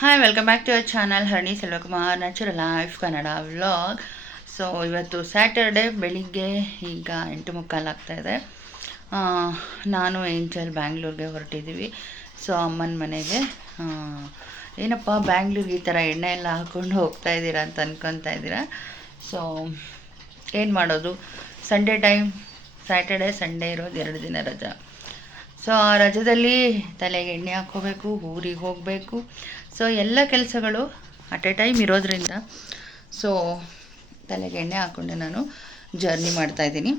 Hi, welcome back to our channel Harini Selvakumar natural life Kannada vlog. So ಇವತ್ತು Saturday ಬೆಳಿಗ್ಗೆ ಈಗ 8:45 ಆಗ್ತಾಯಿದೆ. ನಾನು ಏಂಜಲ್ ಬ್ಯಾಂಗ್ಳೂರಿಗೆ ಹೊರಟಿದ್ದೀವಿ. ಸೊ ಅಮ್ಮನ ಮನೆಗೆ. ಏನಪ್ಪ ಬ್ಯಾಂಗ್ಳೂರಿಗೆ ಈ ಥರ ಎಣ್ಣೆ ಎಲ್ಲ ಹಾಕ್ಕೊಂಡು ಹೋಗ್ತಾ ಇದ್ದೀರಾ ಅಂತ ಅನ್ಕೊತಾ ಇದ್ದೀರಾ. ಸೊ ಏನು ಮಾಡೋದು, ಸಂಡೇ ಟೈಮ್, ಸ್ಯಾಟರ್ಡೆ ಸಂಡೇ ಇರೋದು 2 ದಿನ ರಜಾ. ಸೊ ಆ ರಜದಲ್ಲಿ ತಲೆಗೆ ಎಣ್ಣೆ ಹಾಕ್ಕೋಬೇಕು, ಊರಿಗೆ ಹೋಗಬೇಕು. ಸೊ ಎಲ್ಲ ಕೆಲಸಗಳು ಅಟ್ ಎ ಟೈಮ್ ಇರೋದ್ರಿಂದ ಸೊ ತಲೆಗೆ ಎಣ್ಣೆ ಹಾಕ್ಕೊಂಡೆ ನಾನು ಜರ್ನಿ ಮಾಡ್ತಾಯಿದ್ದೀನಿ.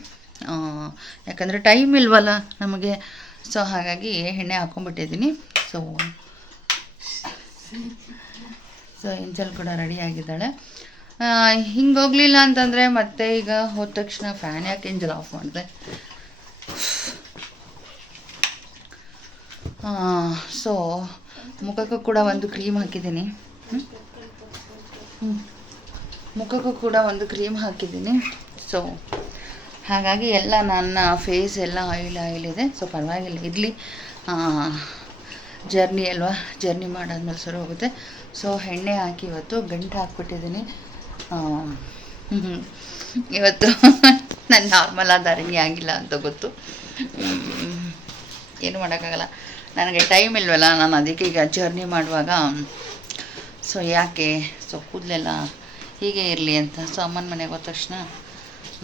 ಯಾಕಂದರೆ ಟೈಮ್ ಇಲ್ವಲ್ಲ ನಮಗೆ. ಸೊ ಹಾಗಾಗಿ ಎಣ್ಣೆ ಹಾಕ್ಕೊಂಬಿಟ್ಟಿದ್ದೀನಿ. ಸೊ ಏಂಜಲ್ ಕೂಡ ರೆಡಿಯಾಗಿದ್ದಾಳೆ. ಹಿಂಗೆ ಹೋಗಲಿಲ್ಲ ಅಂತಂದರೆ ಮತ್ತೆ ಈಗ ಹೋದ ತಕ್ಷಣ ಫ್ಯಾನ್ ಯಾಕೆ ಏಂಜಲ್ ಆಫ್ ಮಾಡಿದೆ. ಸೊ ಮುಖಕ್ಕೂ ಕೂಡ ಒಂದು ಕ್ರೀಮ್ ಹಾಕಿದ್ದೀನಿ. ಮುಖಕ್ಕೂ ಕೂಡ ಒಂದು ಕ್ರೀಮ್ ಹಾಕಿದ್ದೀನಿ. ಸೊ ಹಾಗಾಗಿ ಎಲ್ಲ ನನ್ನ ಫೇಸ್ ಎಲ್ಲ ಆಯಿಲ್ ಇದೆ. ಸೊ ಪರವಾಗಿಲ್ಲ, ಇರಲಿ, ಜರ್ನಿ ಅಲ್ವಾ, ಜರ್ನಿ ಮಾಡಾದ್ಮೇಲೆ ಸರಿ ಹೋಗುತ್ತೆ. ಸೊ ಎಣ್ಣೆ ಹಾಕಿ ಇವತ್ತು ಗಂಟು ಹಾಕ್ಬಿಟ್ಟಿದ್ದೀನಿ. ಇವತ್ತು ನಾನು ನಾರ್ಮಲ್ ಆದ ಅರಣ್ಯ ಆಗಿಲ್ಲ ಅಂತ ಗೊತ್ತು. ಏನು ಮಾಡೋಕ್ಕಾಗಲ್ಲ, ನನಗೆ ಟೈಮ್ ಇಲ್ವಲ್ಲ. ನಾನು ಅದಕ್ಕೆ ಈಗ ಜರ್ನಿ ಮಾಡುವಾಗ ಸೊ ಯಾಕೆ ಸೊ ಕೂದಲೆಲ್ಲ ಹೀಗೆ ಇರಲಿ ಅಂತ. ಸೊ ಅಮ್ಮನ ಮನೆಗೆ ಹೋದ ತಕ್ಷಣ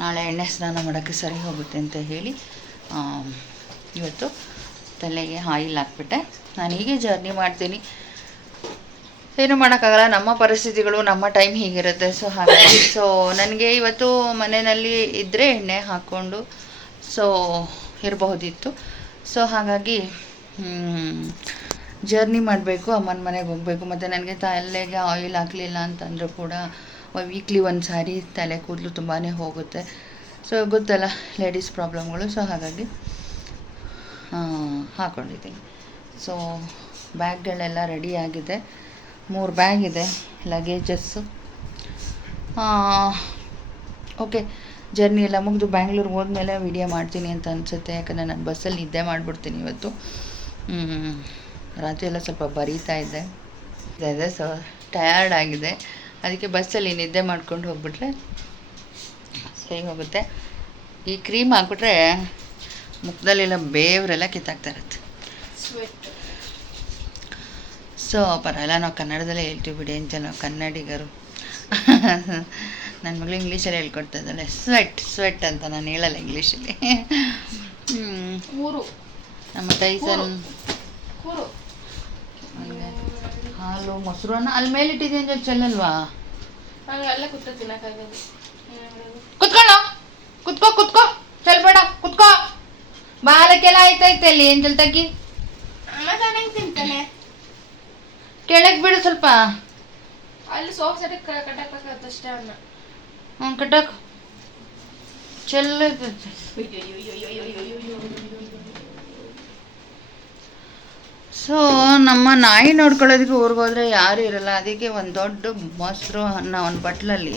ನಾಳೆ ಎಣ್ಣೆ ಸ್ನಾನ ಮಾಡೋಕ್ಕೆ ಸರಿ ಹೋಗುತ್ತೆ ಅಂತ ಹೇಳಿ ಇವತ್ತು ತಲೆಗೆ ಆಯಿಲ್ ಹಾಕ್ಬಿಟ್ಟೆ. ನಾನು ಹೀಗೆ ಜರ್ನಿ ಮಾಡ್ತೀನಿ, ಏನು ಮಾಡೋಕ್ಕಾಗಲ್ಲ. ನಮ್ಮ ಪರಿಸ್ಥಿತಿಗಳು, ನಮ್ಮ ಟೈಮ್ ಹೀಗಿರುತ್ತೆ. ಸೊ ಹಾಗಾಗಿ ಸೊ ನನಗೆ ಇವತ್ತು ಮನೆಯಲ್ಲಿ ಇದ್ದರೆ ಎಣ್ಣೆ ಹಾಕ್ಕೊಂಡು ಸೊ ಇರಬಹುದಿತ್ತು. ಸೊ ಹಾಗಾಗಿ ಜರ್ನಿ ಮಾಡಬೇಕು, ಅಮ್ಮನ ಮನೆಗೆ ಹೋಗಬೇಕು. ಮತ್ತು ನನಗೆ ತಲೆಗೆ ಆಯಿಲ್ ಹಾಕಲಿಲ್ಲ ಅಂತಂದರೂ ಕೂಡ ವೀಕ್ಲಿ ಒಂದು ಸಾರಿ ತಲೆ ಕೂದಲು ತುಂಬಾ ಹೋಗುತ್ತೆ. ಸೊ ಗೊತ್ತಲ್ಲ ಲೇಡೀಸ್ ಪ್ರಾಬ್ಲಮ್ಗಳು. ಸೊ ಹಾಗಾಗಿ ಹಾಕ್ಕೊಂಡಿದ್ದೀನಿ. ಸೊ ಬ್ಯಾಗ್ಗಳೆಲ್ಲ ರೆಡಿಯಾಗಿದೆ. 3 ಬ್ಯಾಗ್ ಇದೆ, ಲಗೇಜಸ್ಸು. ಓಕೆ, ಜರ್ನಿ ಎಲ್ಲ ಮುಗಿದು ಬ್ಯಾಂಗ್ಳೂರ್ಗೆ ಹೋದ್ಮೇಲೆ ವಿಡಿಯೋ ಮಾಡ್ತೀನಿ ಅಂತ ಅನಿಸುತ್ತೆ. ಯಾಕಂದರೆ ನಾನು ಬಸ್ಸಲ್ಲಿ ನಿದ್ದೆ ಮಾಡಿಬಿಡ್ತೀನಿ ಇವತ್ತು. ರಾತ್ರಿ ಎಲ್ಲ ಸ್ವಲ್ಪ ಬರೀತಾ ಇದ್ದೆ, ಸೊ ಟಯರ್ಡ್ ಆಗಿದೆ. ಅದಕ್ಕೆ ಬಸ್ಸಲ್ಲಿ ನಿದ್ದೆ ಮಾಡ್ಕೊಂಡು ಹೋಗ್ಬಿಟ್ರೆ ಸರಿ ಹೋಗುತ್ತೆ. ಈ ಕ್ರೀಮ್ ಹಾಕ್ಬಿಟ್ರೆ ಮುಖದಲ್ಲೆಲ್ಲ ಬೇವರೆಲ್ಲ ಕಿತ್ತಾಗ್ತಾ ಇರುತ್ತೆ. ಸೊ ಪರವಾಗಿಲ್ಲ, ನಾವು ಕನ್ನಡದಲ್ಲೇ ಹೇಳ್ತೀವಿ ಬಿಡಿ ಏಂಜಲ್, ನಾವು ಕನ್ನಡಿಗರು. ನನ್ನ ಮಗಳು ಇಂಗ್ಲೀಷಲ್ಲಿ ಹೇಳ್ಕೊಡ್ತಾ ಇದ್ದಾಳೆ, ಸ್ವೆಟ್ ಅಂತ. ನಾನು ಹೇಳಲ್ಲ ಇಂಗ್ಲೀಷಲ್ಲಿ. ನಮ್ಮ ಟೈಸನ್ ಹಾಲು ಮೊಸರು ಅನ್ನ ಅಲ್ಲಿ ಮೇಲಿಟ್ಟಿದೆ ಅಂತ ಚೆಲ್ಲಲ್ವಾ? ಕುತ್ಕೋ ಚೆಲ್ಬೇಡ, ಕುತ್ಕೋ. ಬಾಲಕ್ಕೆಲ್ಲ ಆಯ್ತೈತೆ ಅಲ್ಲಿ ಏಂಜಲ್ ತಗ್ಗಿ ಕೆಳಗೆ ಬಿಡು ಸ್ವಲ್ಪ. ಅಲ್ಲಿ ಸೋಫ್ ಸೆಟ್ ಕಟ್ಟಕ್ಕಷ್ಟೇ ಅವನ್ನ ಕಟ್ಟಕ್ ಚೆಲ್ಲ. ಸೊ ನಮ್ಮ ನಾಯಿ ನೋಡ್ಕೊಳ್ಳೋದಕ್ಕೆ ಊರಿಗೆ ಹೋದರೆ ಯಾರು ಇರಲ್ಲ. ಅದಕ್ಕೆ ಒಂದು ದೊಡ್ಡ ಮೊಸರು ಅನ್ನ ಒಂದು ಬಟ್ಲಲ್ಲಿ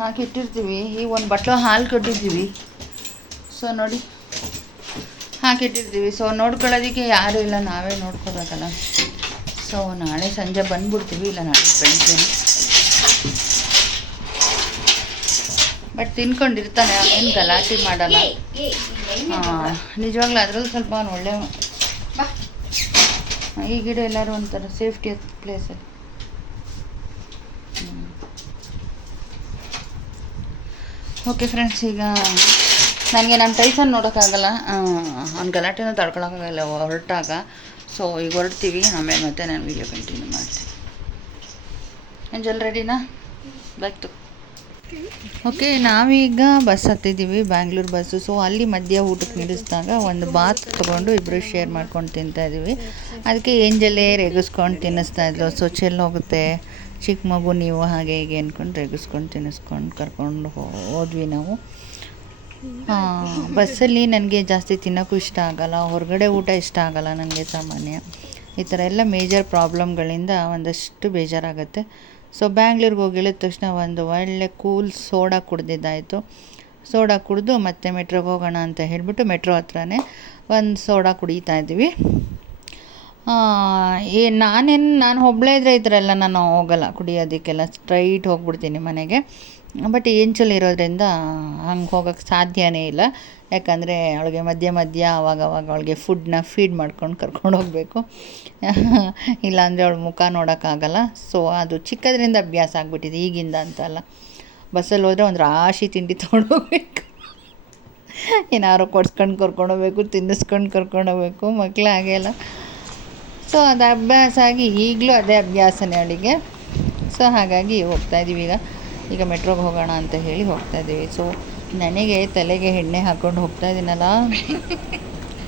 ಹಾಕಿಟ್ಟಿರ್ತೀವಿ. ಈಗ ಒಂದು ಬಟ್ಲು ಹಾಲು ಕಟ್ಟಿದ್ದೀವಿ. ಸೊ ನೋಡಿ ಹಾಕಿಟ್ಟಿರ್ತೀವಿ. ಸೊ ನೋಡ್ಕೊಳ್ಳೋದಕ್ಕೆ ಯಾರು ಇಲ್ಲ, ನಾವೇ ನೋಡ್ಕೋಬೇಕಲ್ಲ. ಸೊ ನಾಳೆ ಸಂಜೆ ಬಂದ್ಬಿಡ್ತೀವಿ, ಇಲ್ಲ ನಾಳೆ ಬೆಳಿಗ್ಗೆ. ಬಟ್ ತಿನ್ಕೊಂಡಿರ್ತಾನೆ, ಅವನೇನು ಗಲಾಟೆ ಮಾಡಲ್ಲ. ನಿಜವಾಗ್ಲೂ ಅದರಲ್ಲೂ ಸ್ವಲ್ಪ ಅವನು ಒಳ್ಳೆ. ಈ ಗಿಡ ಎಲ್ಲರೂ ಒಂಥರ ಸೇಫ್ಟಿ ಪ್ಲೇಸಲ್ಲಿ. ಓಕೆ ಫ್ರೆಂಡ್ಸ್, ಈಗ ನನಗೆ ನನ್ನ ಟೈಸನ್ ನೋಡೋಕ್ಕಾಗಲ್ಲ, ಅವ್ನ ಗಲಾಟೆನೂ ತಡ್ಕೊಳಕ್ಕಾಗಲ್ಲ ಹೊರಟಾಗ. ಸೊ ಈಗ ಹೊರಡ್ತೀವಿ, ಆಮೇಲೆ ಮತ್ತೆ ನಾನು ವೀಡಿಯೋ ಕಂಟಿನ್ಯೂ ಮಾಡ್ತೀನಿ. ಏಂಜಲ್ ರೆಡಿನಾ? ಬಾಯ್ತು. ಓಕೆ, ನಾವೀಗ ಬಸ್ ಹತ್ತಿದ್ದೀವಿ, ಬ್ಯಾಂಗ್ಳೂರು ಬಸ್ಸು. ಸೊ ಅಲ್ಲಿ ಮಧ್ಯ ಊಟಕ್ಕೆ ನಿಲ್ಲಿಸಿದಾಗ ಒಂದು ಬಾತ್ ತೊಗೊಂಡು ಇಬ್ಬರು ಶೇರ್ ಮಾಡ್ಕೊಂಡು ತಿಂತಾಯಿದ್ವಿ. ಅದಕ್ಕೆ ಏಂಜಲ್ಲೇ ರೇಗಿಸ್ಕೊಂಡು ತಿನ್ನಿಸ್ತಾಯಿದ್ಲು. ಸೊ ಚೆಲ್ಲೋಗುತ್ತೆ ಚಿಕ್ಕ ಮಗು ನೀವು, ಹಾಗೆ ಹೀಗೆ ಅಂದ್ಕೊಂಡು ರೇಗಿಸ್ಕೊಂಡು ತಿನ್ನಿಸ್ಕೊಂಡು ಕರ್ಕೊಂಡು ಹೋದ್ವಿ ನಾವು. ಬಸ್ಸಲ್ಲಿ ನನಗೆ ಜಾಸ್ತಿ ತಿನ್ನೋಕ್ಕೂ ಇಷ್ಟ ಆಗೋಲ್ಲ, ಹೊರಗಡೆ ಊಟ ಇಷ್ಟ ಆಗೋಲ್ಲ ನನಗೆ ಸಾಮಾನ್ಯ. ಈ ಥರ ಎಲ್ಲ ಮೇಜರ್ ಪ್ರಾಬ್ಲಮ್ಗಳಿಂದ ಒಂದಷ್ಟು ಬೇಜಾರಾಗುತ್ತೆ. ಸೊ ಬ್ಯಾಂಗ್ಳೂರಿಗೆ ಹೋಗಿ ಇಳಿದ ತಕ್ಷಣ ಒಂದು ಒಳ್ಳೆ ಕೂಲ್ ಸೋಡಾ ಕುಡ್ದಿದ್ದಾಯಿತು. ಸೋಡಾ ಕುಡಿದು ಮತ್ತೆ ಮೆಟ್ರೋಗೆ ಹೋಗೋಣ ಅಂತ ಹೇಳಿಬಿಟ್ಟು ಮೆಟ್ರೋ ಹತ್ರನೇ ಒಂದು ಸೋಡಾ ಕುಡಿತಾ ಇದ್ವಿ. ನಾನು ಒಬ್ಬಳೇ ಇದ್ದರೆ ಈ ಥರ ಎಲ್ಲ ನಾನು ಹೋಗಲ್ಲ ಕುಡಿಯೋದಕ್ಕೆಲ್ಲ, ಸ್ಟ್ರೈಟ್ ಹೋಗ್ಬಿಡ್ತೀನಿ ಮನೆಗೆ. ಬಟ್ ಏಂಚಲ್ ಇರೋದ್ರಿಂದ ಹಂಗೆ ಹೋಗೋಕ್ಕೆ ಸಾಧ್ಯನೇ ಇಲ್ಲ. ಯಾಕಂದರೆ ಅವಳಿಗೆ ಮಧ್ಯ ಅವಾಗವಾಗ ಅವಳಿಗೆ ಫುಡ್ನ ಫೀಡ್ ಮಾಡ್ಕೊಂಡು ಕರ್ಕೊಂಡು ಹೋಗಬೇಕು. ಇಲ್ಲಾಂದರೆ ಅವಳ ಮುಖ ನೋಡೋಕ್ಕಾಗಲ್ಲ. ಸೊ ಅದು ಚಿಕ್ಕದ್ರಿಂದ ಅಭ್ಯಾಸ ಆಗಿಬಿಟ್ಟಿದೆ, ಈಗಿಂದ ಅಂತ ಅಲ್ಲ. ಬಸ್ಸಲ್ಲಿ ಹೋದರೆ ಒಂದು ರಾಶಿ ತಿಂಡಿ ತೊಗೊಂಡೋಗ್ಬೇಕು, ಏನಾದ್ರು ಕೊಡ್ಸ್ಕೊಂಡು ಕರ್ಕೊಂಡೋಗ್ಬೇಕು, ತಿನ್ನಿಸ್ಕೊಂಡು ಕರ್ಕೊಂಡೋಗ್ಬೇಕು. ಮಕ್ಕಳು ಹಾಗೆಲ್ಲ. ಸೊ ಅದು ಅಭ್ಯಾಸ ಆಗಿ ಈಗಲೂ ಅದೇ ಅಭ್ಯಾಸನೇ ಅವಳಿಗೆ. ಸೊ ಹಾಗಾಗಿ ಹೋಗ್ತಾಯಿದ್ದೀವಿ. ಈಗ ಮೆಟ್ರೋಗೆ ಹೋಗೋಣ ಅಂತ ಹೇಳಿ ಹೋಗ್ತಾಯಿದ್ದೀವಿ. ಸೊ ನನಗೆ ತಲೆಗೆ ಎಣ್ಣೆ ಹಾಕ್ಕೊಂಡು ಹೋಗ್ತಾಯಿದ್ದೀನಲ್ಲ,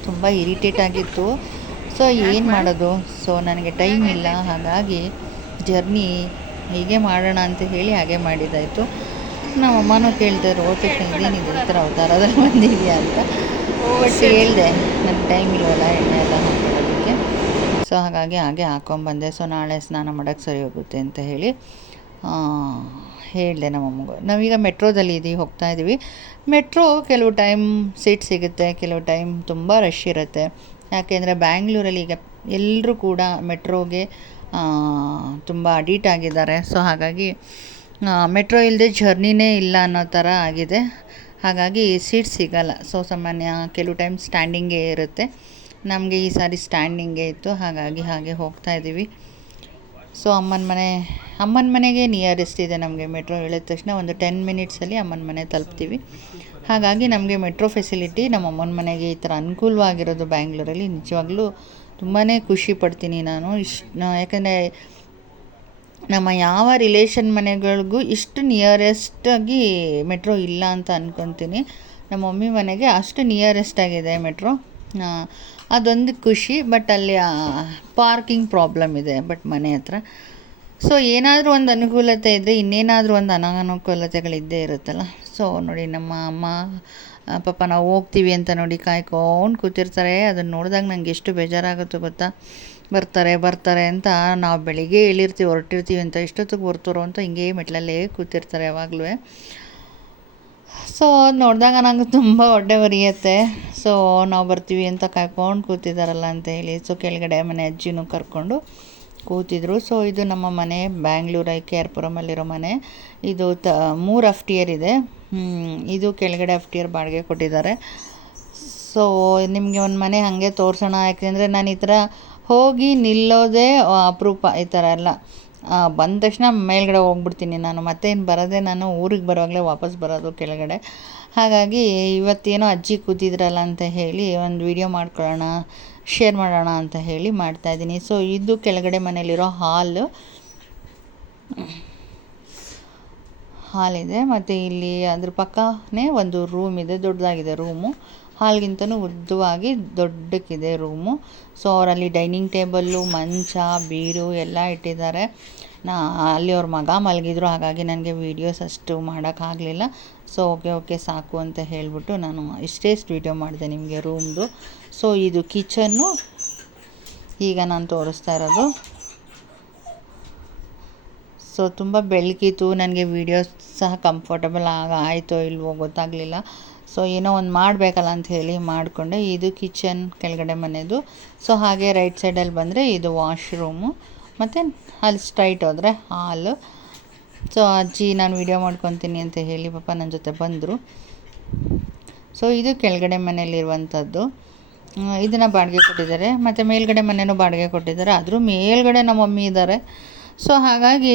ತುಂಬ ಇರಿಟೇಟ್ ಆಗಿತ್ತು. ಸೊ ಏನು ಮಾಡೋದು, ಸೊ ನನಗೆ ಟೈಮ್ ಇಲ್ಲ. ಹಾಗಾಗಿ ಜರ್ನಿ ಹೀಗೆ ಮಾಡೋಣ ಅಂತ ಹೇಳಿ ಹಾಗೆ ಮಾಡಿದ್ದಾಯಿತು. ನಮ್ಮ ಅಮ್ಮನೂ ಕೇಳ್ತಾರೆ, ಹೋದ ತಕ್ಷಣ ಇದೇನಿದೆ ಈ ಥರ ಅವತಾರದಲ್ಲಿ ಬಂದಿದೆಯಾ ಅಂತ. ಬಟ್ ಹೇಳಿದೆ ನನಗೆ ಟೈಮ್ ಇಲ್ವಲ್ಲ ಎಣ್ಣೆ ಎಲ್ಲ ಹಾಕೊಳ್ಳೋದಕ್ಕೆ. ಸೊ ಹಾಗಾಗಿ ಹಾಗೆ ಹಾಕ್ಕೊಂಬಂದೆ. ಸೊ ನಾಳೆ ಸ್ನಾನ ಮಾಡೋಕ್ಕೆ ಸರಿ ಹೋಗುತ್ತೆ ಅಂತ ಹೇಳಿ ಹೇಳಿದೆ ನಮ್ಮಮ್ಮಗೂ. ನಾವೀಗ ಮೆಟ್ರೋದಲ್ಲಿ ಹೋಗ್ತಾಯಿದ್ದೀವಿ. ಮೆಟ್ರೋ ಕೆಲವು ಟೈಮ್ ಸೀಟ್ ಸಿಗುತ್ತೆ, ಕೆಲವು ಟೈಮ್ ತುಂಬ ರಶ್ ಇರುತ್ತೆ. ಯಾಕೆಂದರೆ ಬ್ಯಾಂಗ್ಳೂರಲ್ಲಿ ಈಗ ಎಲ್ಲರೂ ಕೂಡ ಮೆಟ್ರೋಗೆ ತುಂಬ ಅಡಿಟ್ ಆಗಿದ್ದಾರೆ. ಸೊ ಹಾಗಾಗಿ ಮೆಟ್ರೋ ಇಲ್ಲದೆ ಜರ್ನಿನೇ ಇಲ್ಲ ಅನ್ನೋ ಥರ ಆಗಿದೆ. ಹಾಗಾಗಿ ಸೀಟ್ ಸಿಗಲ್ಲ. ಸೊ ಸಾಮಾನ್ಯ ಕೆಲವು ಟೈಮ್ ಸ್ಟ್ಯಾಂಡಿಂಗೇ ಇರುತ್ತೆ. ನಮಗೆ ಈ ಸಾರಿ ಸ್ಟ್ಯಾಂಡಿಂಗೇ ಇತ್ತು. ಹಾಗಾಗಿ ಹಾಗೆ ಹೋಗ್ತಾಯಿದ್ದೀವಿ. ಸೊ ಅಮ್ಮನ ಮನೆಗೆ ನಿಯರೆಸ್ಟ್ ಇದೆ ನಮಗೆ. ಮೆಟ್ರೋ ಹೇಳಿದ ತಕ್ಷಣ ಒಂದು 10 ಮಿನಿಟ್ಸಲ್ಲಿ ಅಮ್ಮನ ಮನೆ ತಲುಪ್ತೀವಿ. ಹಾಗಾಗಿ ನಮಗೆ ಮೆಟ್ರೋ ಫೆಸಿಲಿಟಿ ನಮ್ಮ ಅಮ್ಮನ ಮನೆಗೆ ಈ ಥರ ಅನುಕೂಲವಾಗಿರೋದು ಬ್ಯಾಂಗ್ಳೂರಲ್ಲಿ ನಿಜವಾಗ್ಲೂ ತುಂಬಾ ಖುಷಿ ಪಡ್ತೀನಿ ನಾನು. ಯಾಕಂದರೆ ನಮ್ಮ ಯಾವ ರಿಲೇಷನ್ ಮನೆಗಳಿಗೂ ಇಷ್ಟು ನಿಯರೆಸ್ಟಾಗಿ ಮೆಟ್ರೋ ಇಲ್ಲ ಅಂತ ಅಂದ್ಕೊತೀನಿ. ನಮ್ಮ ಮಮ್ಮಿ ಮನೆಗೆ ಅಷ್ಟು ನಿಯರೆಸ್ಟ್ ಆಗಿದೆ ಮೆಟ್ರೋ. ಅದೊಂದು ಖುಷಿ. ಬಟ್ ಅಲ್ಲಿ ಪಾರ್ಕಿಂಗ್ ಪ್ರಾಬ್ಲಮ್ ಇದೆ ಬಟ್ ಮನೆ ಹತ್ರ. ಸೊ ಏನಾದರೂ ಒಂದು ಅನುಕೂಲತೆ ಇದ್ದರೆ ಇನ್ನೇನಾದರೂ ಒಂದು ಅನಾನುಕೂಲತೆಗಳಿದ್ದೇ ಇರುತ್ತಲ್ಲ. ಸೊ ನೋಡಿ ನಮ್ಮ ಅಮ್ಮ ಪಾಪ ನಾವು ಹೋಗ್ತೀವಿ ಅಂತ ನೋಡಿ ಕಾಯ್ಕೊಂಡು ಕೂತಿರ್ತಾರೆ. ಅದನ್ನು ನೋಡಿದಾಗ ನನಗೆ ಎಷ್ಟು ಬೇಜಾರಾಗುತ್ತೋ ಗೊತ್ತಾ. ಬರ್ತಾರೆ ಅಂತ ನಾವು ಬೆಳಿಗ್ಗೆ ಹೊರಟಿರ್ತೀವಿ ಅಂತ ಎಷ್ಟೊತ್ತಿಗೆ ಬರ್ತಾರೋ ಅಂತ ಹಿಂಗೆ ಮೆಟ್ಲಲ್ಲೇ ಕೂತಿರ್ತಾರೆ ಯಾವಾಗಲೂ. ಸೊ ಅದು ನೋಡಿದಾಗ ನಂಗೆ ತುಂಬ ಹೊಟ್ಟೆ ಉರಿಯುತ್ತೆ. ಸೊ ನಾವು ಬರ್ತೀವಿ ಅಂತ ಕಾಯ್ಕೊಂಡು ಕೂತಿದ್ದಾರಲ್ಲ ಅಂತ ಹೇಳಿ. ಸೊ ಕೆಳಗಡೆ ಮನೆ ಅಜ್ಜಿನೂ ಕರ್ಕೊಂಡು ಕೂತಿದ್ರು. ಸೊ ಇದು ನಮ್ಮ ಮನೆ, ಬ್ಯಾಂಗ್ಳೂರು KR ಪುರಮಲ್ಲಿರೋ ಮನೆ. ಇದು 3 FTR ಇದೆ. ಇದು ಕೆಳಗಡೆ FTR ಬಾಡಿಗೆ ಕೊಟ್ಟಿದ್ದಾರೆ. ಸೊ ನಿಮಗೆ ಒಂದು ಮನೆ ಹಾಗೆ ತೋರಿಸೋಣ. ಯಾಕೆಂದರೆ ನಾನು ಈ ಥರ ಹೋಗಿ ನಿಲ್ಲೋದೇ ಅಪರೂಪ. ಈ ಥರ ಎಲ್ಲ ಬಂದ ತಕ್ಷಣ ಮೇಲ್ಗಡೆ ಹೋಗ್ಬಿಡ್ತೀನಿ ನಾನು. ಮತ್ತೇನು ಬರೋದೇ ನಾನು ಊರಿಗೆ ಬರುವಾಗಲೇ ವಾಪಸ್ ಬರೋದು ಕೆಳಗಡೆ. ಹಾಗಾಗಿ ಇವತ್ತೇನೋ ಅಜ್ಜಿ ಕೂತಿದ್ರಲ್ಲ ಅಂತ ಹೇಳಿ ಒಂದು ವಿಡಿಯೋ ಮಾಡ್ಕೊಳ್ಳೋಣ, ಶೇರ್ ಮಾಡೋಣ ಅಂತ ಹೇಳಿ ಮಾಡ್ತಾಯಿದ್ದೀನಿ. ಸೊ ಇದು ಕೆಳಗಡೆ ಮನೇಲಿರೋ ಹಾಲಿದೆ. ಮತ್ತು ಇಲ್ಲಿ ಅದ್ರ ಪಕ್ಕನೇ ಒಂದು ರೂಮ್ ಇದೆ, ದೊಡ್ಡದಾಗಿದೆ ರೂಮು. ಹಾಲ್ಗಿಂತನೂ ಉದ್ದವಾಗಿ ದೊಡ್ಡಕ್ಕಿದೆ ರೂಮು. ಸೊ ಅವರಲ್ಲಿ ಡೈನಿಂಗ್ ಟೇಬಲ್ಲು, ಮಂಚ, ಬೀರು ಎಲ್ಲ ಇಟ್ಟಿದ್ದಾರೆ. ಅಲ್ಲಿ ಅವ್ರ ಮಗ ಮಲಗಿದ್ರು. ಹಾಗಾಗಿ ನನಗೆ ವೀಡಿಯೋಸ್ ಅಷ್ಟು ಮಾಡೋಕ್ಕಾಗಲಿಲ್ಲ. ಸೊ ಓಕೆ ಸಾಕು ಅಂತ ಹೇಳಿಬಿಟ್ಟು ನಾನು ಇಷ್ಟೇ ವೀಡಿಯೋ ಮಾಡಿದೆ ನಿಮಗೆ ರೂಮ್ದು. ಸೊ ಇದು ಕಿಚನ್ನು ಈಗ ನಾನು ತೋರಿಸ್ತಾ ಇರೋದು. ಸೊ ತುಂಬ ಬೆಳಕಿತ್ತು. ನನಗೆ ವೀಡಿಯೋಸ್ ಸಹ ಕಂಫರ್ಟಬಲ್ ಆಯಿತೋ ಇಲ್ವೋ ಗೊತ್ತಾಗಲಿಲ್ಲ. ಸೊ ಏನೋ ಒಂದು ಮಾಡಬೇಕಲ್ಲ ಅಂತ ಹೇಳಿ ಮಾಡಿಕೊಂಡೆ. ಇದು ಕಿಚನ್ ಕೆಳಗಡೆ ಮನೆಯದು. ಸೊ ಹಾಗೆ ರೈಟ್ ಸೈಡಲ್ಲಿ ಬಂದರೆ ಇದು ವಾಶ್ರೂಮು. ಮತ್ತು ಅಲ್ಲಿ ಸ್ಟ್ರೈಟ್ ಹೋದರೆ ಹಾಲು. ಸೊ ಅಜ್ಜಿ ನಾನು ವೀಡಿಯೋ ಮಾಡ್ಕೊತೀನಿ ಅಂತ ಹೇಳಿ ಪಾಪ ನನ್ನ ಜೊತೆ ಬಂದರು. ಸೊ ಇದು ಕೆಳಗಡೆ ಮನೆಯಲ್ಲಿರುವಂಥದ್ದು. ಇದನ್ನು ಬಾಡಿಗೆ ಕೊಟ್ಟಿದ್ದಾರೆ. ಮತ್ತು ಮೇಲ್ಗಡೆ ಮನೆಯೂ ಬಾಡಿಗೆ ಕೊಟ್ಟಿದ್ದಾರೆ. ಅದ್ರ ಮೇಲ್ಗಡೆ ನಮ್ಮ ಮಮ್ಮಿ ಇದ್ದಾರೆ. ಸೊ ಹಾಗಾಗಿ